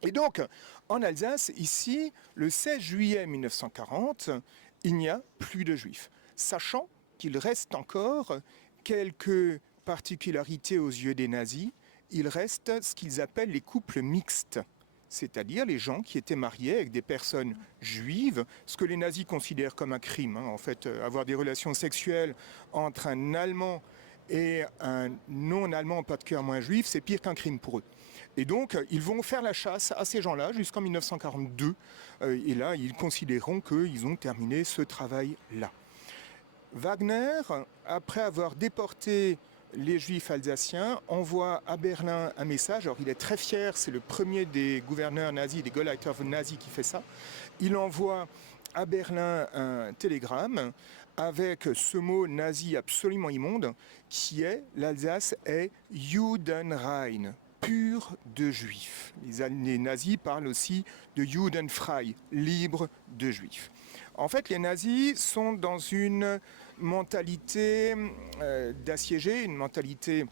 Et donc, en Alsace, ici, le 16 juillet 1940, il n'y a plus de juifs, sachant qu'il reste encore quelques particularités aux yeux des nazis. Il reste ce qu'ils appellent les couples mixtes, c'est-à-dire les gens qui étaient mariés avec des personnes juives, ce que les nazis considèrent comme un crime. En fait, avoir des relations sexuelles entre un Allemand et un non-Allemand particulièrement juif, c'est pire qu'un crime pour eux. Et donc, ils vont faire la chasse à ces gens-là jusqu'en 1942. Et là, ils considéreront qu'ils ont terminé ce travail-là. Wagner, après avoir déporté les juifs alsaciens, envoie à Berlin un message. Alors, il est très fier, c'est le premier des gouverneurs nazis, des Gauleiter nazis qui fait ça. Il envoie à Berlin un télégramme avec ce mot nazi absolument immonde qui est « l'Alsace est Judenrein ». Pur de juifs. Les nazis parlent aussi de Judenfrei, libre de juifs. En fait, les nazis sont dans une mentalité d'assiégés, une mentalité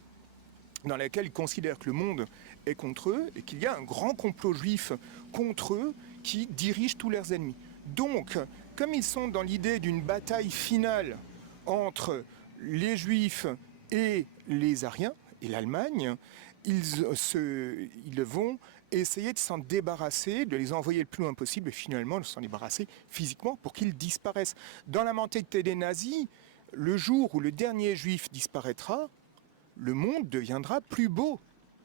dans laquelle ils considèrent que le monde est contre eux et qu'il y a un grand complot juif contre eux qui dirige tous leurs ennemis. Donc, comme ils sont dans l'idée d'une bataille finale entre les juifs et les Ariens et l'Allemagne, ils vont essayer de s'en débarrasser, de les envoyer le plus loin possible et finalement de s'en débarrasser physiquement pour qu'ils disparaissent. Dans la mentalité des nazis, le jour où le dernier juif disparaîtra, le monde deviendra plus beau.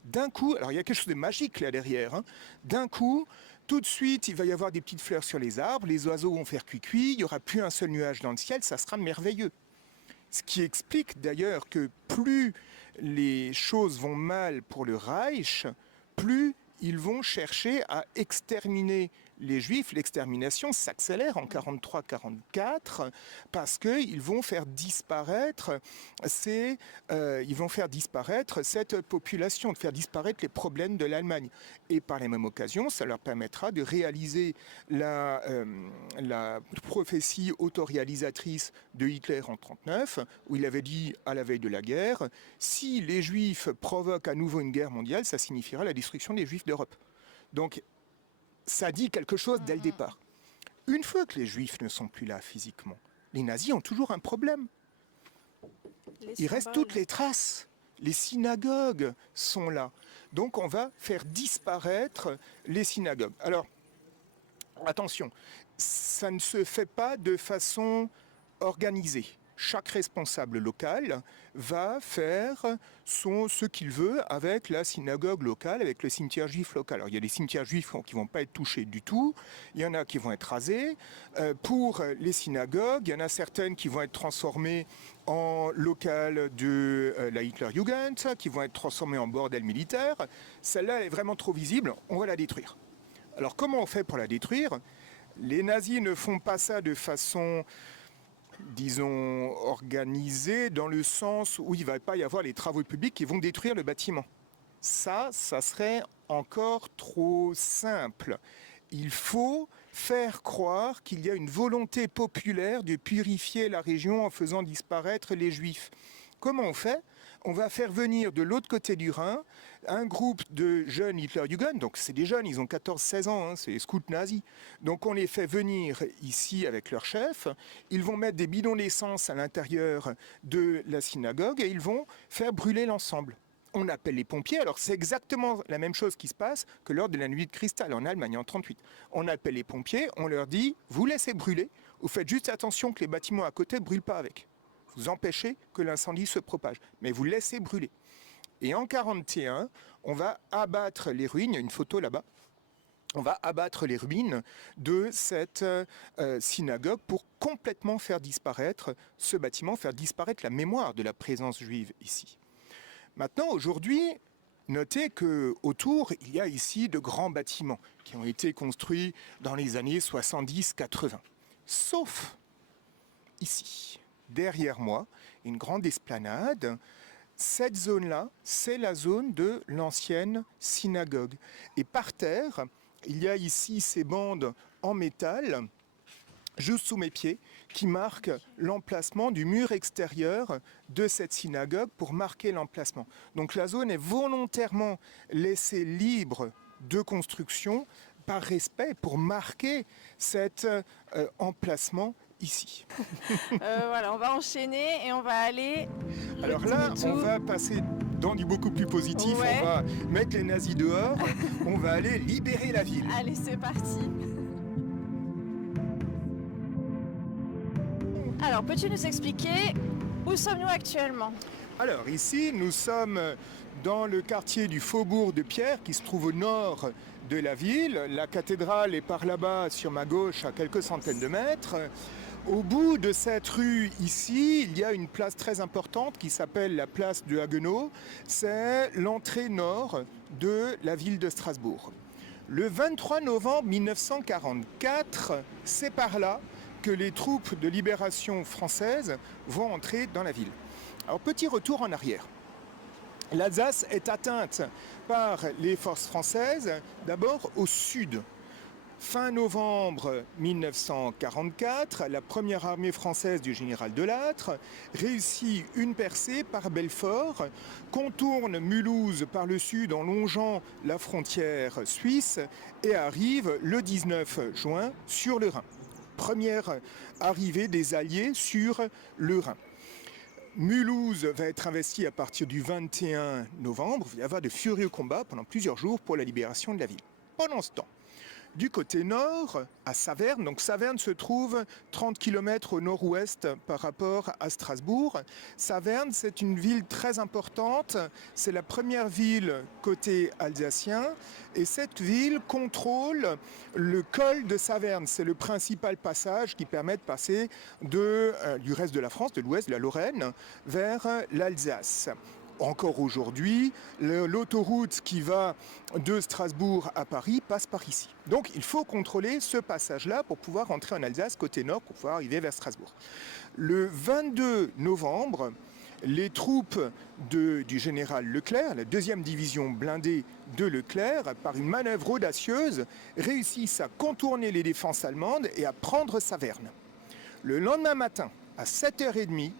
D'un coup, alors il y a quelque chose de magique là derrière, hein. D'un coup, tout de suite, il va y avoir des petites fleurs sur les arbres, les oiseaux vont faire cuicui, il n'y aura plus un seul nuage dans le ciel, ça sera merveilleux. Ce qui explique d'ailleurs que plus les choses vont mal pour le Reich, plus ils vont chercher à exterminer les Juifs. L'extermination s'accélère en 43-44 parce qu'ils vont faire disparaître cette population, de faire disparaître les problèmes de l'Allemagne. Et par la même occasion, ça leur permettra de réaliser la prophétie autoréalisatrice de Hitler en 1939, où il avait dit à la veille de la guerre, si les Juifs provoquent à nouveau une guerre mondiale, ça signifiera la destruction des Juifs d'Europe. Donc, ça dit quelque chose dès le départ. Une fois que les Juifs ne sont plus là physiquement, les nazis ont toujours un problème. Il reste toutes les traces. Les synagogues sont là. Donc, on va faire disparaître les synagogues. Alors, attention, ça ne se fait pas de façon organisée. Chaque responsable local va faire ce qu'il veut avec la synagogue locale, avec le cimetière juif local. Alors, il y a des cimetières juifs qui ne vont pas être touchés du tout, il y en a qui vont être rasés. Pour les synagogues, il y en a certaines qui vont être transformées en local de la Hitlerjugend, qui vont être transformées en bordel militaire. Celle-là est vraiment trop visible, on va la détruire. Alors, comment on fait pour la détruire ? Les nazis ne font pas ça de façon, disons, organisée, dans le sens où il ne va pas y avoir les travaux publics qui vont détruire le bâtiment. Ça serait encore trop simple. Il faut faire croire qu'il y a une volonté populaire de purifier la région en faisant disparaître les Juifs. Comment on fait ? On va faire venir de l'autre côté du Rhin un groupe de jeunes Hitlerjugend, donc c'est des jeunes, ils ont 14-16 ans, hein, c'est les scouts nazis. Donc on les fait venir ici avec leur chef, ils vont mettre des bidons d'essence à l'intérieur de la synagogue et ils vont faire brûler l'ensemble. On appelle les pompiers, alors c'est exactement la même chose qui se passe que lors de la nuit de cristal en Allemagne en 1938. On appelle les pompiers, on leur dit, vous laissez brûler, vous faites juste attention que les bâtiments à côté ne brûlent pas avec. Vous empêchez que l'incendie se propage, mais vous laissez brûler. Et en 1941, on va abattre les ruines, il y a une photo là-bas, on va abattre les ruines de cette synagogue pour complètement faire disparaître ce bâtiment, faire disparaître la mémoire de la présence juive ici. Maintenant, aujourd'hui, notez qu'autour, il y a ici de grands bâtiments qui ont été construits dans les années 70-80. Sauf ici, derrière moi, une grande esplanade. Cette zone-là, c'est la zone de l'ancienne synagogue. Et par terre, il y a ici ces bandes en métal, juste sous mes pieds, qui marquent l'emplacement du mur extérieur de cette synagogue pour marquer l'emplacement. Donc la zone est volontairement laissée libre de construction par respect pour marquer cet emplacement ici. Voilà, on va enchaîner et on va aller... Alors là, on va passer dans du beaucoup plus positif, Ouais. On va mettre les nazis dehors, on va aller libérer la ville. Allez, c'est parti. Alors, peux-tu nous expliquer où sommes-nous actuellement? Alors ici, nous sommes dans le quartier du Faubourg de Pierre qui se trouve au nord de la ville. La cathédrale est par là-bas sur ma gauche à quelques centaines de mètres. Au bout de cette rue ici, il y a une place très importante qui s'appelle la place de Haguenau. C'est l'entrée nord de la ville de Strasbourg. Le 23 novembre 1944, c'est par là que les troupes de libération françaises vont entrer dans la ville. Alors, petit retour en arrière. L'Alsace est atteinte par les forces françaises, d'abord au sud. Fin novembre 1944, la première armée française du général Delattre réussit une percée par Belfort, contourne Mulhouse par le sud en longeant la frontière suisse et arrive le 19 juin sur le Rhin. Première arrivée des Alliés sur le Rhin. Mulhouse va être investi à partir du 21 novembre. Il va y avoir de furieux combats pendant plusieurs jours pour la libération de la ville. Pendant ce temps, du côté nord, à Saverne, donc Saverne se trouve 30 km au nord-ouest par rapport à Strasbourg. Saverne, c'est une ville très importante, c'est la première ville côté alsacien et cette ville contrôle le col de Saverne. C'est le principal passage qui permet de passer du reste de la France, de l'ouest, de la Lorraine, vers l'Alsace. Encore aujourd'hui, l'autoroute qui va de Strasbourg à Paris passe par ici. Donc il faut contrôler ce passage-là pour pouvoir entrer en Alsace côté nord, pour pouvoir arriver vers Strasbourg. Le 22 novembre, les troupes du général Leclerc, la 2e division blindée de Leclerc, par une manœuvre audacieuse, réussissent à contourner les défenses allemandes et à prendre Saverne. Le lendemain matin, à 7h30,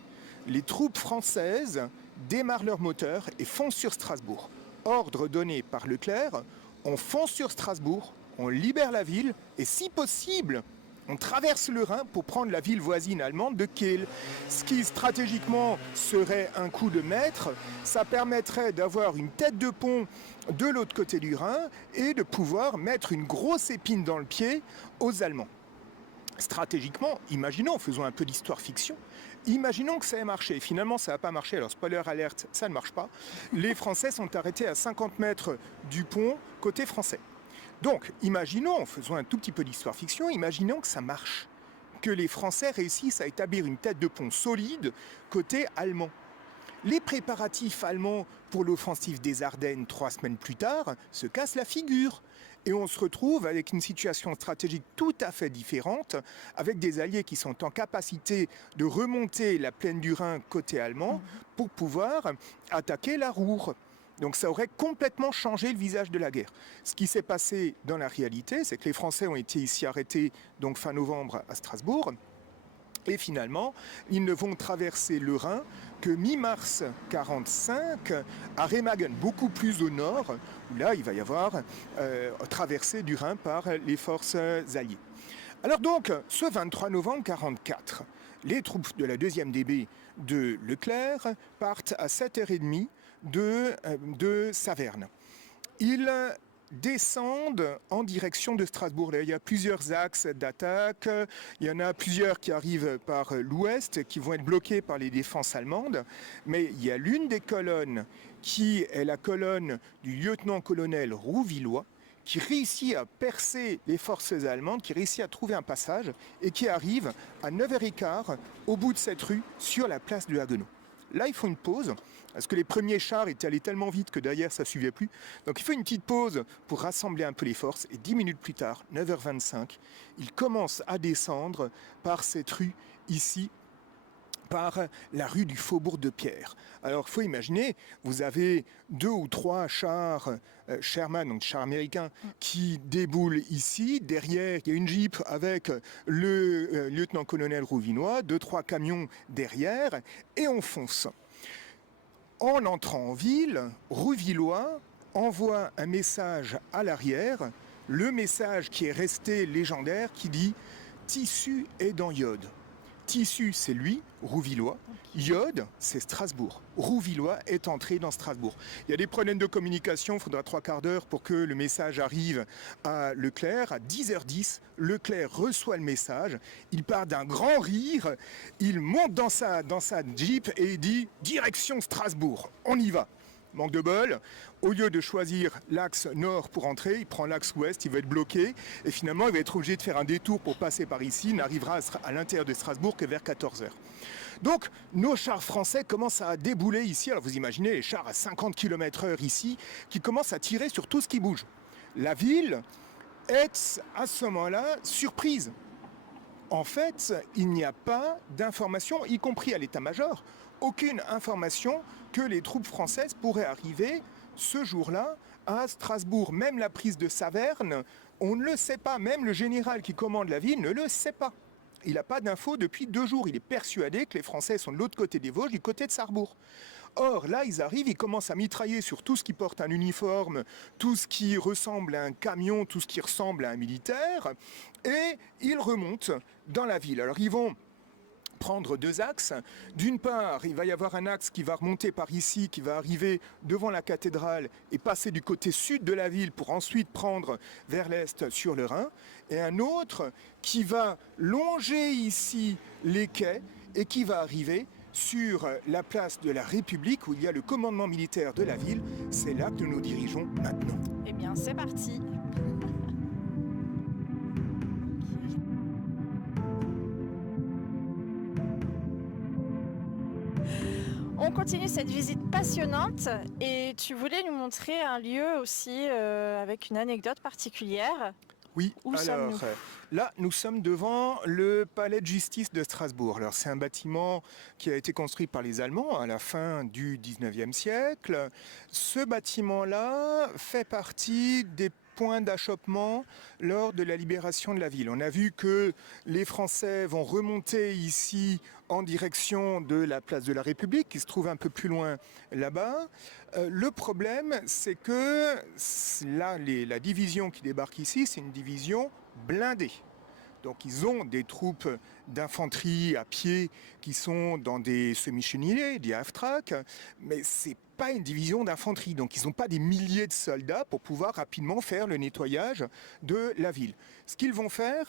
les troupes françaises démarrent leur moteur et foncent sur Strasbourg. Ordre donné par Leclerc, on fonce sur Strasbourg, on libère la ville et si possible, on traverse le Rhin pour prendre la ville voisine allemande de Kehl. Ce qui stratégiquement serait un coup de maître, ça permettrait d'avoir une tête de pont de l'autre côté du Rhin et de pouvoir mettre une grosse épine dans le pied aux Allemands. Stratégiquement, imaginons, faisons un peu d'histoire-fiction, imaginons que ça ait marché. Finalement, ça n'a pas marché. Alors, spoiler alerte, ça ne marche pas. Les Français sont arrêtés à 50 mètres du pont côté français. Donc, imaginons, faisons un tout petit peu d'histoire-fiction, imaginons que ça marche. Que les Français réussissent à établir une tête de pont solide côté allemand. Les préparatifs allemands pour l'offensive des Ardennes 3 semaines plus tard se cassent la figure. Et on se retrouve avec une situation stratégique tout à fait différente, avec des alliés qui sont en capacité de remonter la plaine du Rhin côté allemand pour pouvoir attaquer la Ruhr. Donc ça aurait complètement changé le visage de la guerre. Ce qui s'est passé dans la réalité, c'est que les Français ont été ici arrêtés donc fin novembre à Strasbourg. Et finalement, ils ne vont traverser le Rhin que mi-mars 1945 à Remagen, beaucoup plus au nord, où là, il va y avoir traversée du Rhin par les forces alliées. Alors donc, ce 23 novembre 1944, les troupes de la 2e DB de Leclerc partent à 7h30 de Saverne. Ils descendent en direction de Strasbourg. Il y a plusieurs axes d'attaque. Il y en a plusieurs qui arrivent par l'ouest, qui vont être bloqués par les défenses allemandes. Mais il y a l'une des colonnes qui est la colonne du lieutenant-colonel Rouvillois, qui réussit à percer les forces allemandes, qui réussit à trouver un passage et qui arrive à 9h15 au bout de cette rue sur la place de Haguenau. Là, il faut une pause, parce que les premiers chars étaient allés tellement vite que derrière, ça ne suivait plus. Donc il faut une petite pause pour rassembler un peu les forces. Et 10 minutes plus tard, 9h25, ils commencent à descendre par cette rue ici, par la rue du Faubourg de Pierre. Alors, il faut imaginer, vous avez 2 ou 3 chars Sherman, donc chars américains, qui déboulent ici. Derrière, il y a une Jeep avec le lieutenant-colonel Rouvillois, 2-3 camions derrière, et on fonce. En entrant en ville, Rouvillois envoie un message à l'arrière, le message qui est resté légendaire, qui dit « Tissu est dans Yode ». Tissu, c'est lui, Rouvillois. Yode, c'est Strasbourg. Rouvillois est entré dans Strasbourg. Il y a des problèmes de communication, il faudra 3/4 d'heure pour que le message arrive à Leclerc. À 10h10, Leclerc reçoit le message, il part d'un grand rire, il monte dans sa Jeep et il dit « Direction Strasbourg, on y va ». Manque de bol, au lieu de choisir l'axe nord pour entrer, il prend l'axe ouest, il va être bloqué et finalement il va être obligé de faire un détour pour passer par ici, il n'arrivera à l'intérieur de Strasbourg que vers 14h. Donc nos chars français commencent à débouler ici, alors vous imaginez les chars à 50 km/h ici, qui commencent à tirer sur tout ce qui bouge. La ville est à ce moment-là surprise. En fait, il n'y a pas d'information, y compris à l'état-major, aucune information que les troupes françaises pourraient arriver ce jour-là à Strasbourg. Même la prise de Saverne, on ne le sait pas. Même le général qui commande la ville ne le sait pas. Il n'a pas d'infos depuis 2 jours. Il est persuadé que les Français sont de l'autre côté des Vosges, du côté de Sarrebourg. Or, là, ils arrivent, ils commencent à mitrailler sur tout ce qui porte un uniforme, tout ce qui ressemble à un camion, tout ce qui ressemble à un militaire, et ils remontent dans la ville. Alors, ils vont prendre 2 axes. D'une part, il va y avoir un axe qui va remonter par ici, qui va arriver devant la cathédrale et passer du côté sud de la ville pour ensuite prendre vers l'est sur le Rhin. Et un autre qui va longer ici les quais et qui va arriver sur la place de la République où il y a le commandement militaire de la ville. C'est là que nous nous dirigeons maintenant. Eh bien, c'est parti. On continue cette visite passionnante et tu voulais nous montrer un lieu aussi avec une anecdote particulière. Oui, Où sommes-nous ? Là, nous sommes devant le palais de justice de Strasbourg. Alors, c'est un bâtiment qui a été construit par les Allemands à la fin du 19e siècle. Ce bâtiment-là fait partie des points d'achoppement lors de la libération de la ville. On a vu que les Français vont remonter ici en direction de la place de la République, qui se trouve un peu plus loin là-bas. Le problème, c'est que là, la division qui débarque ici, c'est une division blindée. Donc ils ont des troupes d'infanterie à pied qui sont dans des semi-chenillés, des half-track, mais c'est pas une division d'infanterie. Donc ils n'ont pas des milliers de soldats pour pouvoir rapidement faire le nettoyage de la ville. Ce qu'ils vont faire,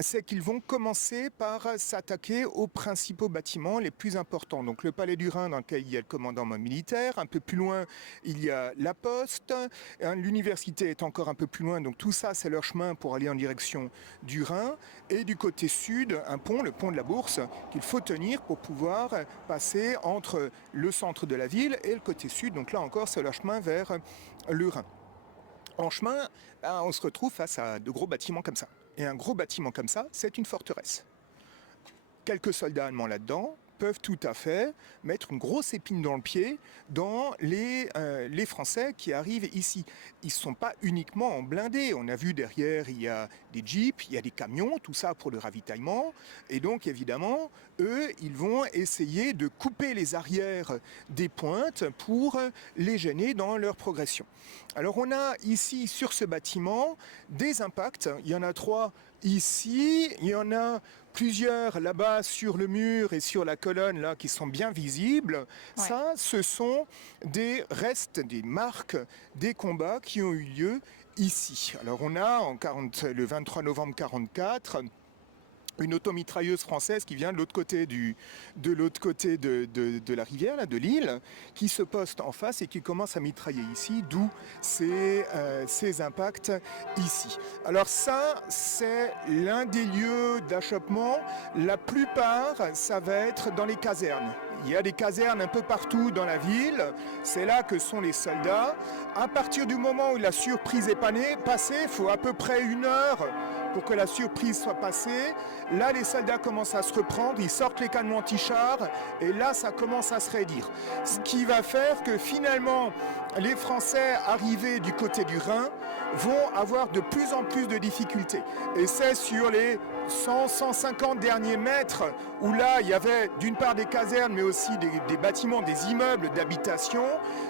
c'est qu'ils vont commencer par s'attaquer aux principaux bâtiments les plus importants. Donc le palais du Rhin dans lequel il y a le commandement militaire, un peu plus loin il y a la poste, l'université est encore un peu plus loin, donc tout ça c'est leur chemin pour aller en direction du Rhin. Et du côté sud, un pont, le pont de la Bourse, qu'il faut tenir pour pouvoir passer entre le centre de la ville et le côté sud. Donc là encore, c'est leur chemin vers le Rhin. En chemin, on se retrouve face à de gros bâtiments comme ça. Et un gros bâtiment comme ça, c'est une forteresse. Quelques soldats allemands là-dedans peuvent tout à fait mettre une grosse épine dans le pied dans les Français qui arrivent ici. Ils ne sont pas uniquement en blindés. On a vu derrière, il y a des jeeps, il y a des camions, tout ça pour le ravitaillement. Et donc, évidemment, eux, ils vont essayer de couper les arrières des pointes pour les gêner dans leur progression. Alors, on a ici, sur ce bâtiment, des impacts. Il y en a 3 ici, il y en a plusieurs là-bas sur le mur et sur la colonne là qui sont bien visibles. Ouais. Ça, ce sont des restes, des marques des combats qui ont eu lieu ici. Alors on a le 23 novembre 1944 une automitrailleuse française qui vient de l'autre côté de la rivière, là, de l'île, qui se poste en face et qui commence à mitrailler ici, d'où ces impacts ici. Alors ça, c'est l'un des lieux d'achoppement. La plupart, ça va être dans les casernes. Il y a des casernes un peu partout dans la ville. C'est là que sont les soldats. À partir du moment où la surprise est passée, il faut à peu près 1 heure pour que la surprise soit passée. Là, les soldats commencent à se reprendre, ils sortent les canons anti-chars, et là, ça commence à se raidir. Ce qui va faire que finalement, les Français arrivés du côté du Rhin vont avoir de plus en plus de difficultés. Et c'est sur les 100-150 derniers mètres où là, il y avait d'une part des casernes, mais aussi des bâtiments, des immeubles d'habitation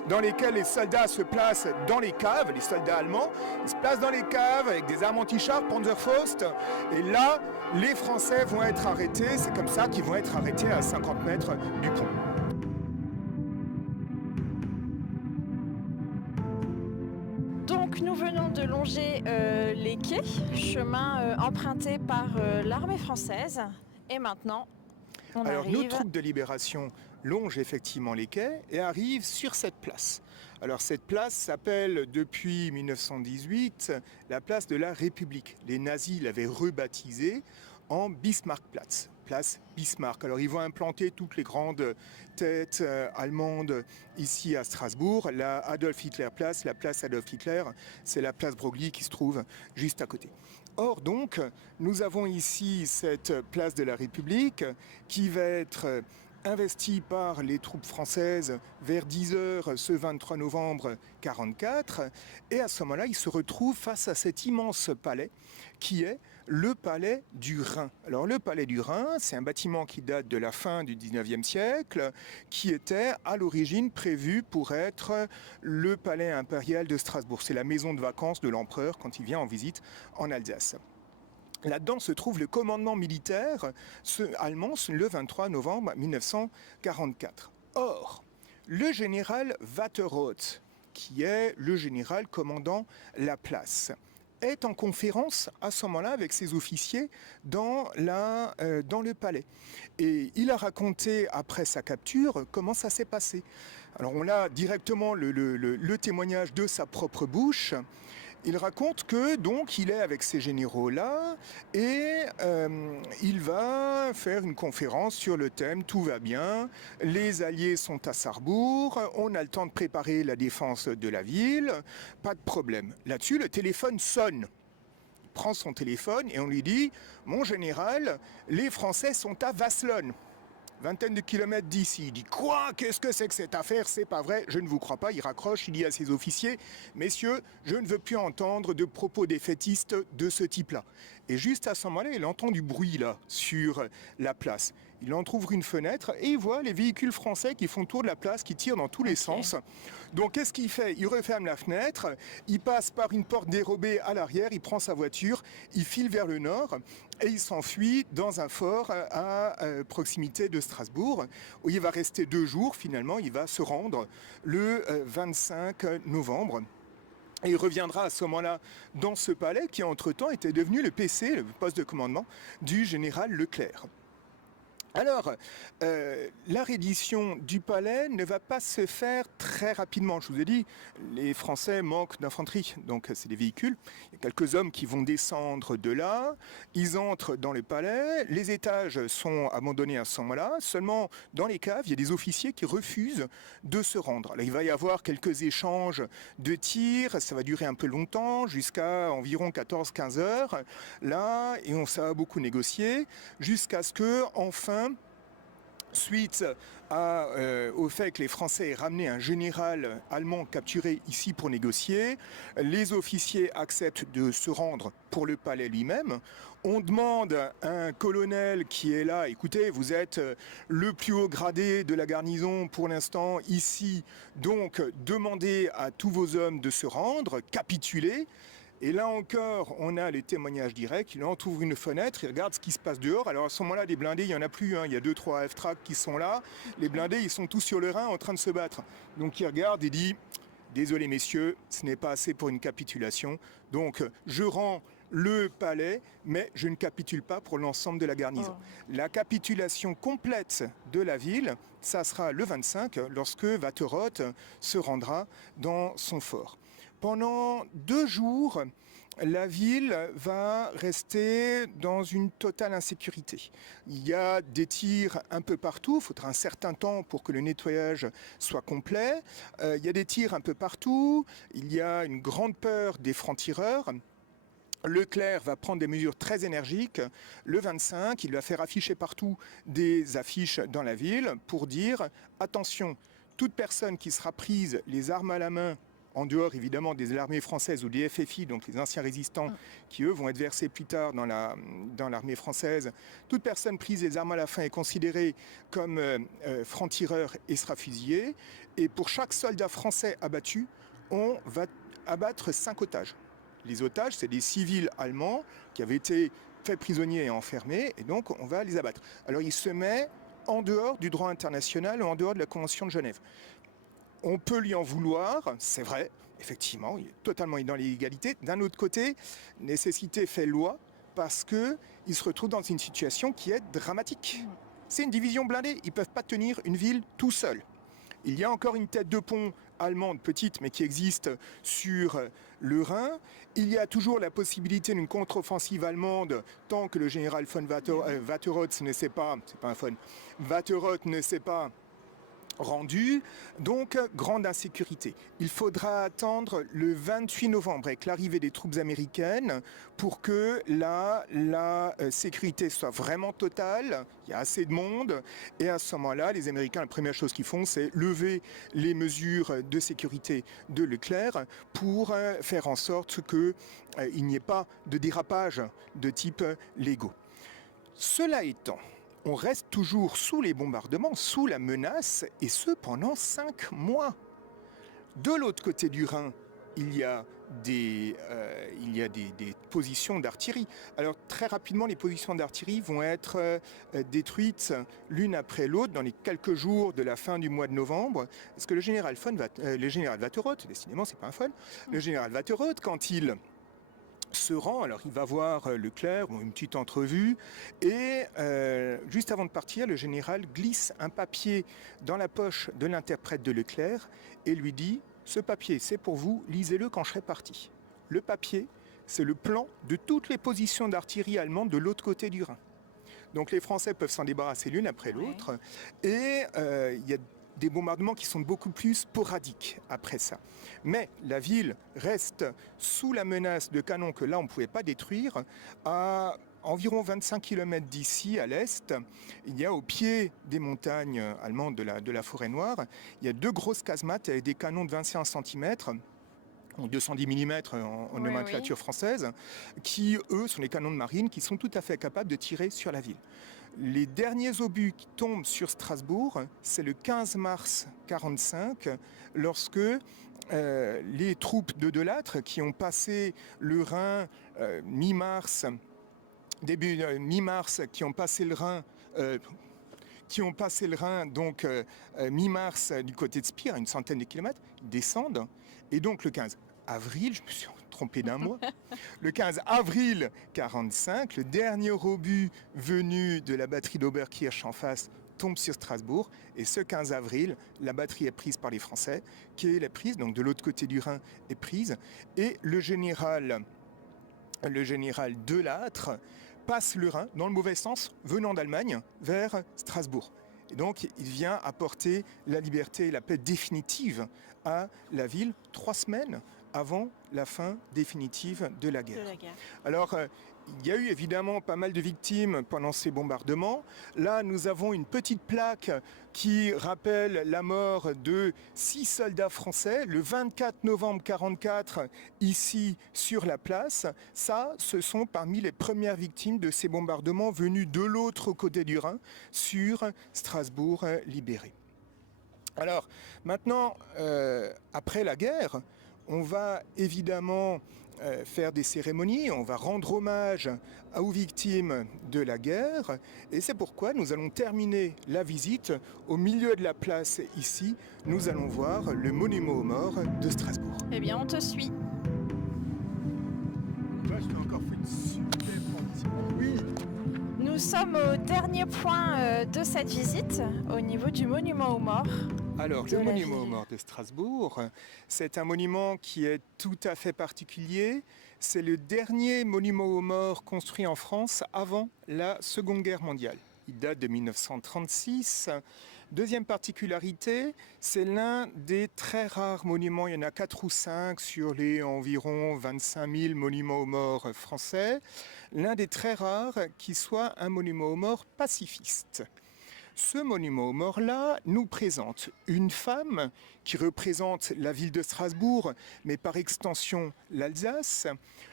dans lesquels les soldats se placent dans les caves, les soldats allemands, ils se placent dans les caves avec des armes anti-chars, Panzerfaust, et là, les Français vont être arrêtés, c'est comme ça qu'ils vont être arrêtés à 50 mètres du pont. Donc nous venons de longer les quais, chemin emprunté par l'armée française. Et maintenant, Alors nos troupes de libération longent effectivement les quais et arrivent sur cette place. Alors cette place s'appelle depuis 1918 la place de la République. Les nazis l'avaient rebaptisée en Bismarckplatz, place Bismarck. Alors ils vont implanter toutes les grandes têtes allemandes ici à Strasbourg. La Adolf Hitler Place, la place Adolf Hitler, c'est la place Broglie qui se trouve juste à côté. Or donc, nous avons ici cette place de la République qui va être investie par les troupes françaises vers 10h ce 23 novembre 1944. Et à ce moment-là, ils se retrouvent face à cet immense palais qui est le palais du Rhin. Alors le palais du Rhin, c'est un bâtiment qui date de la fin du 19e siècle, qui était à l'origine prévu pour être le palais impérial de Strasbourg. C'est la maison de vacances de l'empereur quand il vient en visite en Alsace. Là-dedans se trouve le commandement militaire allemand le 23 novembre 1944. Or, le général Waterroth, qui est le général commandant la place, est en conférence à ce moment-là avec ses officiers dans le palais. Et il a raconté après sa capture comment ça s'est passé. Alors on a directement le témoignage de sa propre bouche. Il raconte que donc il est avec ces généraux-là et il va faire une conférence sur le thème « Tout va bien, les Alliés sont à Sarrebourg, on a le temps de préparer la défense de la ville, pas de problème ». Là-dessus, le téléphone sonne. Il prend son téléphone et on lui dit « Mon général, les Français sont à Wasselonne ». Vingtaine de kilomètres d'ici. Il dit quoi? Qu'est-ce que c'est que cette affaire? C'est pas vrai, je ne vous crois pas. Il raccroche, il dit à ses officiers, messieurs, je ne veux plus entendre de propos défaitistes de ce type-là. Et juste à ce moment-là, il entend du bruit là sur la place. Il entrouvre une fenêtre et il voit les véhicules français qui font tour de la place, qui tirent dans tous les sens. Donc qu'est-ce qu'il fait? Il referme la fenêtre, il passe par une porte dérobée à l'arrière, il prend sa voiture, il file vers le nord et il s'enfuit dans un fort à proximité de Strasbourg, où il va rester 2 jours. Finalement, il va se rendre le 25 novembre. Et il reviendra à ce moment-là dans ce palais qui, entre-temps, était devenu le PC, le poste de commandement, du général Leclerc. Alors, la reddition du palais ne va pas se faire très rapidement. Je vous ai dit, les Français manquent d'infanterie, donc c'est des véhicules. Il y a quelques hommes qui vont descendre de là, ils entrent dans le palais, les étages sont abandonnés à ce moment-là. Seulement, dans les caves, il y a des officiers qui refusent de se rendre. Là, il va y avoir quelques échanges de tirs, ça va durer un peu longtemps, jusqu'à environ 14-15 heures. Là, et ça va beaucoup négocier, jusqu'à ce que, enfin, suite au fait que les Français aient ramené un général allemand capturé ici pour négocier, les officiers acceptent de se rendre pour le palais lui-même. On demande à un colonel qui est là, écoutez, vous êtes le plus haut gradé de la garnison pour l'instant ici, donc demandez à tous vos hommes de se rendre, capituler. Et là encore, on a les témoignages directs. Il entrouvre une fenêtre, il regarde ce qui se passe dehors. Alors à ce moment-là, des blindés, il n'y en a plus. Il y a 2-3 F-Track qui sont là. Les blindés, ils sont tous sur le Rhin en train de se battre. Donc il regarde et dit « Désolé messieurs, ce n'est pas assez pour une capitulation. Donc je rends le palais, mais je ne capitule pas pour l'ensemble de la garnison. » La capitulation complète de la ville, ça sera le 25, lorsque Waterroth se rendra dans son fort. Pendant 2 jours, la ville va rester dans une totale insécurité. Il y a des tirs un peu partout, il faudra un certain temps pour que le nettoyage soit complet. Il y a des tirs un peu partout, il y a une grande peur des francs-tireurs. Leclerc va prendre des mesures très énergiques. Le 25, il va faire afficher partout des affiches dans la ville pour dire « Attention, toute personne qui sera prise les armes à la main, en dehors évidemment des armées françaises ou des FFI, donc les anciens résistants, qui eux vont être versés plus tard dans l'armée française, toute personne prise les armes à la main est considérée comme franc-tireur et sera fusillée. Et pour chaque soldat français abattu, on va abattre 5 otages. Les otages, c'est des civils allemands qui avaient été faits prisonniers et enfermés, et donc on va les abattre. Alors il se met en dehors du droit international ou en dehors de la Convention de Genève. On peut lui en vouloir, c'est vrai, effectivement, il est totalement dans l'illégalité. D'un autre côté, nécessité fait loi parce qu'il se retrouve dans une situation qui est dramatique. C'est une division blindée, ils ne peuvent pas tenir une ville tout seuls. Il y a encore une tête de pont allemande petite, mais qui existe sur le Rhin. Il y a toujours la possibilité d'une contre-offensive allemande tant que le général von Watterott ne s'est pas, c'est pas un von, Watterott ne s'est pas rendu, donc grande insécurité. Il faudra attendre le 28 novembre avec l'arrivée des troupes américaines pour que la sécurité soit vraiment totale, il y a assez de monde, et à ce moment-là, les Américains, la première chose qu'ils font, c'est lever les mesures de sécurité de Leclerc pour faire en sorte qu'il n'y ait pas de dérapage de type Lego. Cela étant, on reste toujours sous les bombardements, sous la menace, et ce pendant 5 mois. De l'autre côté du Rhin, il y a des positions d'artillerie. Alors très rapidement, les positions d'artillerie vont être détruites l'une après l'autre dans les quelques jours de la fin du mois de novembre. Parce que le général Watterott, décidément c'est pas un fun, le général Watterott, quand il se rend, alors il va voir Leclerc, une petite entrevue, et juste avant de partir, le général glisse un papier dans la poche de l'interprète de Leclerc et lui dit « Ce papier, c'est pour vous, lisez-le quand je serai parti. » Le papier, c'est le plan de toutes les positions d'artillerie allemande de l'autre côté du Rhin. Donc les Français peuvent s'en débarrasser l'une après l'autre, et il y a des bombardements qui sont beaucoup plus sporadiques après ça. Mais la ville reste sous la menace de canons que là on ne pouvait pas détruire. À environ 25 km d'ici, à l'est, il y a au pied des montagnes allemandes de la Forêt Noire, il y a 2 grosses casemates avec des canons de 25 cm, 210 mm en nomenclature française, qui, eux, sont les canons de marine qui sont tout à fait capables de tirer sur la ville. Les derniers obus qui tombent sur Strasbourg, c'est le 15 mars 1945, lorsque les troupes de Delattre, qui ont passé le Rhin mi-mars, qui ont passé le Rhin donc mi-mars du côté de Spire, à une centaine de kilomètres, descendent, et donc le 15 avril, je me suis trompé d'un mois, le 15 avril 1945, le dernier obus venu de la batterie d'Oberkirch en face tombe sur Strasbourg, et ce 15 avril, la batterie est prise par les Français, qui est prise, donc de l'autre côté du Rhin est prise, et le général Delattre passe le Rhin, dans le mauvais sens, venant d'Allemagne, vers Strasbourg. Et donc, il vient apporter la liberté et la paix définitive à la ville 3 semaines avant la fin définitive de la guerre. Alors, il y a eu évidemment pas mal de victimes pendant ces bombardements. Là, nous avons une petite plaque qui rappelle la mort de 6 soldats français le 24 novembre 1944, ici sur la place. Ça, ce sont parmi les premières victimes de ces bombardements venus de l'autre côté du Rhin, sur Strasbourg libéré. Alors, maintenant, après la guerre, on va évidemment faire des cérémonies, on va rendre hommage aux victimes de la guerre, et c'est pourquoi nous allons terminer la visite au milieu de la place ici. Nous allons voir le monument aux morts de Strasbourg. Eh bien, on te suit. Moi, je t'ai encore fait une super transition. Oui. Nous sommes au dernier point de cette visite, au niveau du monument aux morts. Alors, le monument aux morts de Strasbourg, c'est un monument qui est tout à fait particulier. C'est le dernier monument aux morts construit en France avant la Seconde Guerre mondiale. Il date de 1936. Deuxième particularité, c'est l'un des très rares monuments, il y en a 4 ou 5 sur les environ 25 000 monuments aux morts français, l'un des très rares qui soit un monument aux morts pacifiste. Ce monument aux morts-là nous présente une femme qui représente la ville de Strasbourg, mais par extension l'Alsace.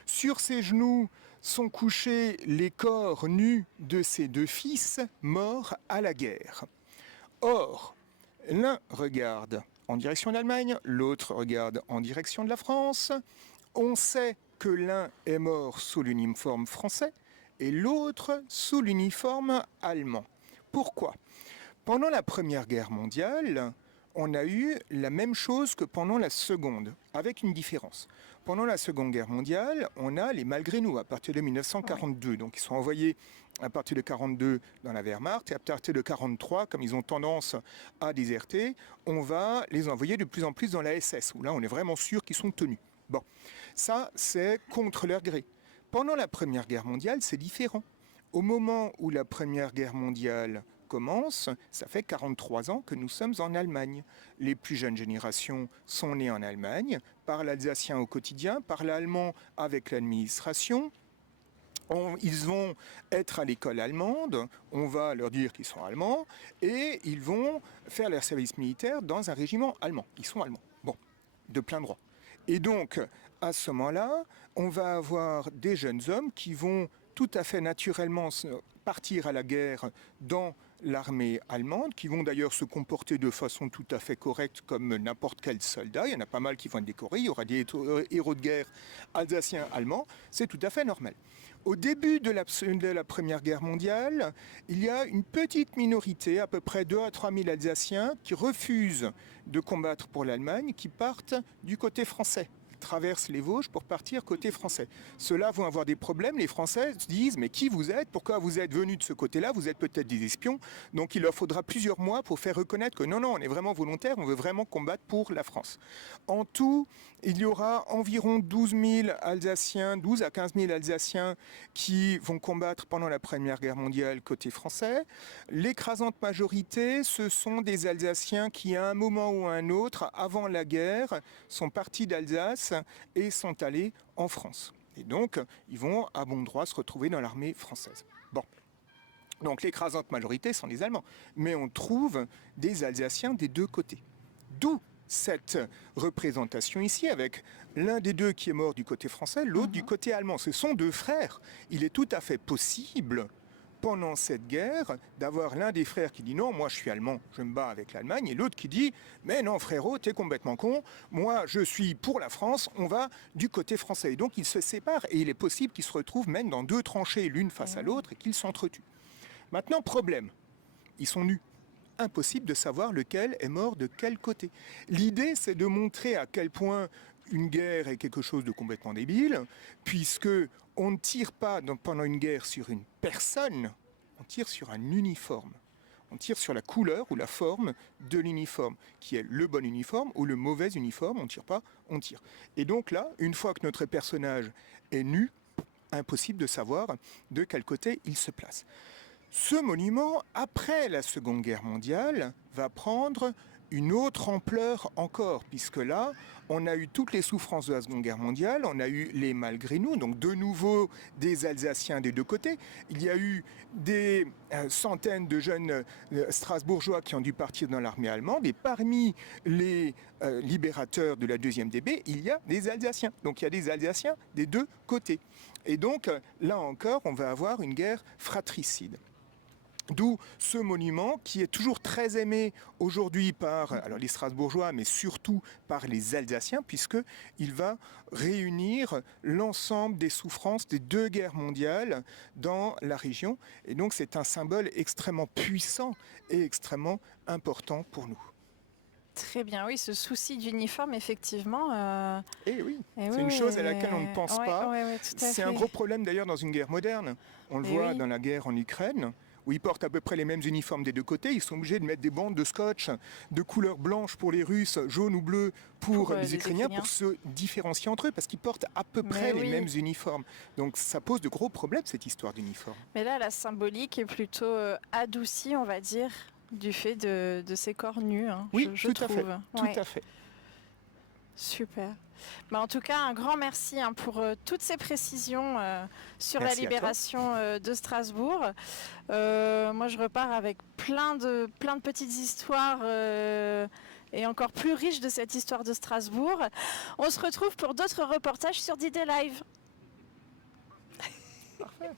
Sur ses genoux sont couchés les corps nus de ses 2 fils morts à la guerre. Or, l'un regarde en direction de l'Allemagne, l'autre regarde en direction de la France. On sait que l'un est mort sous l'uniforme français et l'autre sous l'uniforme allemand. Pourquoi ? Pendant la Première Guerre mondiale, on a eu la même chose que pendant la Seconde, avec une différence. Pendant la Seconde Guerre mondiale, on a les malgré nous à partir de 1942. Donc ils sont envoyés à partir de 1942 dans la Wehrmacht et à partir de 1943, comme ils ont tendance à déserter, on va les envoyer de plus en plus dans la SS, où là on est vraiment sûr qu'ils sont tenus. Bon, ça c'est contre leur gré. Pendant la Première Guerre mondiale, c'est différent. Au moment où la Première Guerre mondiale commence, ça fait 43 ans que nous sommes en Allemagne. Les plus jeunes générations sont nées en Allemagne, parlent alsacien au quotidien, parlent allemand avec l'administration. Ils vont être à l'école allemande, on va leur dire qu'ils sont allemands, et ils vont faire leur service militaire dans un régiment allemand. Ils sont allemands, bon, de plein droit. Et donc, à ce moment-là, on va avoir des jeunes hommes qui vont tout à fait naturellement partir à la guerre dans l'armée allemande, qui vont d'ailleurs se comporter de façon tout à fait correcte comme n'importe quel soldat. Il y en a pas mal qui vont être décorés, il y aura des héros de guerre alsaciens allemands, c'est tout à fait normal. Au début de la Première Guerre mondiale, il y a une petite minorité, à peu près 2 à 3 000 Alsaciens, qui refusent de combattre pour l'Allemagne, qui partent du côté français, traversent les Vosges pour partir côté français. Ceux-là vont avoir des problèmes, les Français se disent « mais qui vous êtes ? Pourquoi vous êtes venus de ce côté-là ? Vous êtes peut-être des espions ». Donc il leur faudra plusieurs mois pour faire reconnaître que non, on est vraiment volontaire, on veut vraiment combattre pour la France. En tout, il y aura environ 12 000 Alsaciens, 12 à 15 000 Alsaciens qui vont combattre pendant la Première Guerre mondiale côté français. L'écrasante majorité, ce sont des Alsaciens qui, à un moment ou à un autre, avant la guerre, sont partis d'Alsace et sont allés en France. Et donc, ils vont à bon droit se retrouver dans l'armée française. Bon. Donc l'écrasante majorité sont des Allemands. Mais on trouve des Alsaciens des 2 côtés. D'où cette représentation ici avec l'un des 2 qui est mort du côté français, l'autre du côté allemand. Ce sont 2 frères. Il est tout à fait possible pendant cette guerre d'avoir l'un des frères qui dit non, moi je suis allemand, je me bats avec l'Allemagne, et l'autre qui dit mais non frérot, t'es complètement con, moi je suis pour la France, on va du côté français. Et donc ils se séparent et il est possible qu'ils se retrouvent même dans 2 tranchées l'une face à l'autre et qu'ils s'entretuent. Maintenant, problème, ils sont nus. Impossible de savoir lequel est mort de quel côté. L'idée, c'est de montrer à quel point une guerre est quelque chose de complètement débile, puisque on ne tire pas pendant une guerre sur une personne, on tire sur un uniforme. On tire sur la couleur ou la forme de l'uniforme, qui est le bon uniforme ou le mauvais uniforme, on ne tire pas, on tire. Et donc là, une fois que notre personnage est nu, impossible de savoir de quel côté il se place. Ce monument, après la Seconde Guerre mondiale, va prendre une autre ampleur encore, puisque là, on a eu toutes les souffrances de la Seconde Guerre mondiale, on a eu les malgré nous, donc de nouveau des Alsaciens des 2 côtés. Il y a eu des centaines de jeunes strasbourgeois qui ont dû partir dans l'armée allemande, et parmi les libérateurs de la 2e DB, il y a des Alsaciens. Donc il y a des Alsaciens des 2 côtés. Et donc là encore, on va avoir une guerre fratricide. D'où ce monument qui est toujours très aimé aujourd'hui par les Strasbourgeois, mais surtout par les Alsaciens, puisqu'il va réunir l'ensemble des souffrances des 2 guerres mondiales dans la région. Et donc c'est un symbole extrêmement puissant et extrêmement important pour nous. Très bien, oui, ce souci d'uniforme, effectivement. Et oui, c'est une chose à laquelle on ne pense pas. Tout à C'est fait. un gros problème d'ailleurs dans une guerre moderne. On le voit dans la guerre en Ukraine, où ils portent à peu près les mêmes uniformes des deux côtés, ils sont obligés de mettre des bandes de scotch de couleur blanche pour les Russes, jaune ou bleu pour les Ukrainiens, pour se différencier entre eux, parce qu'ils portent à peu près les mêmes uniformes. Donc ça pose de gros problèmes, cette histoire d'uniforme. Mais là, la symbolique est plutôt adoucie, on va dire, du fait de ces corps nus. Hein, oui, je tout trouve. Tout à fait. Super. Bah, en tout cas, un grand merci pour toutes ces précisions sur Merci la libération de Strasbourg. Moi, je repars avec plein de petites histoires et encore plus riches de cette histoire de Strasbourg. On se retrouve pour d'autres reportages sur D-Day Live. Parfait.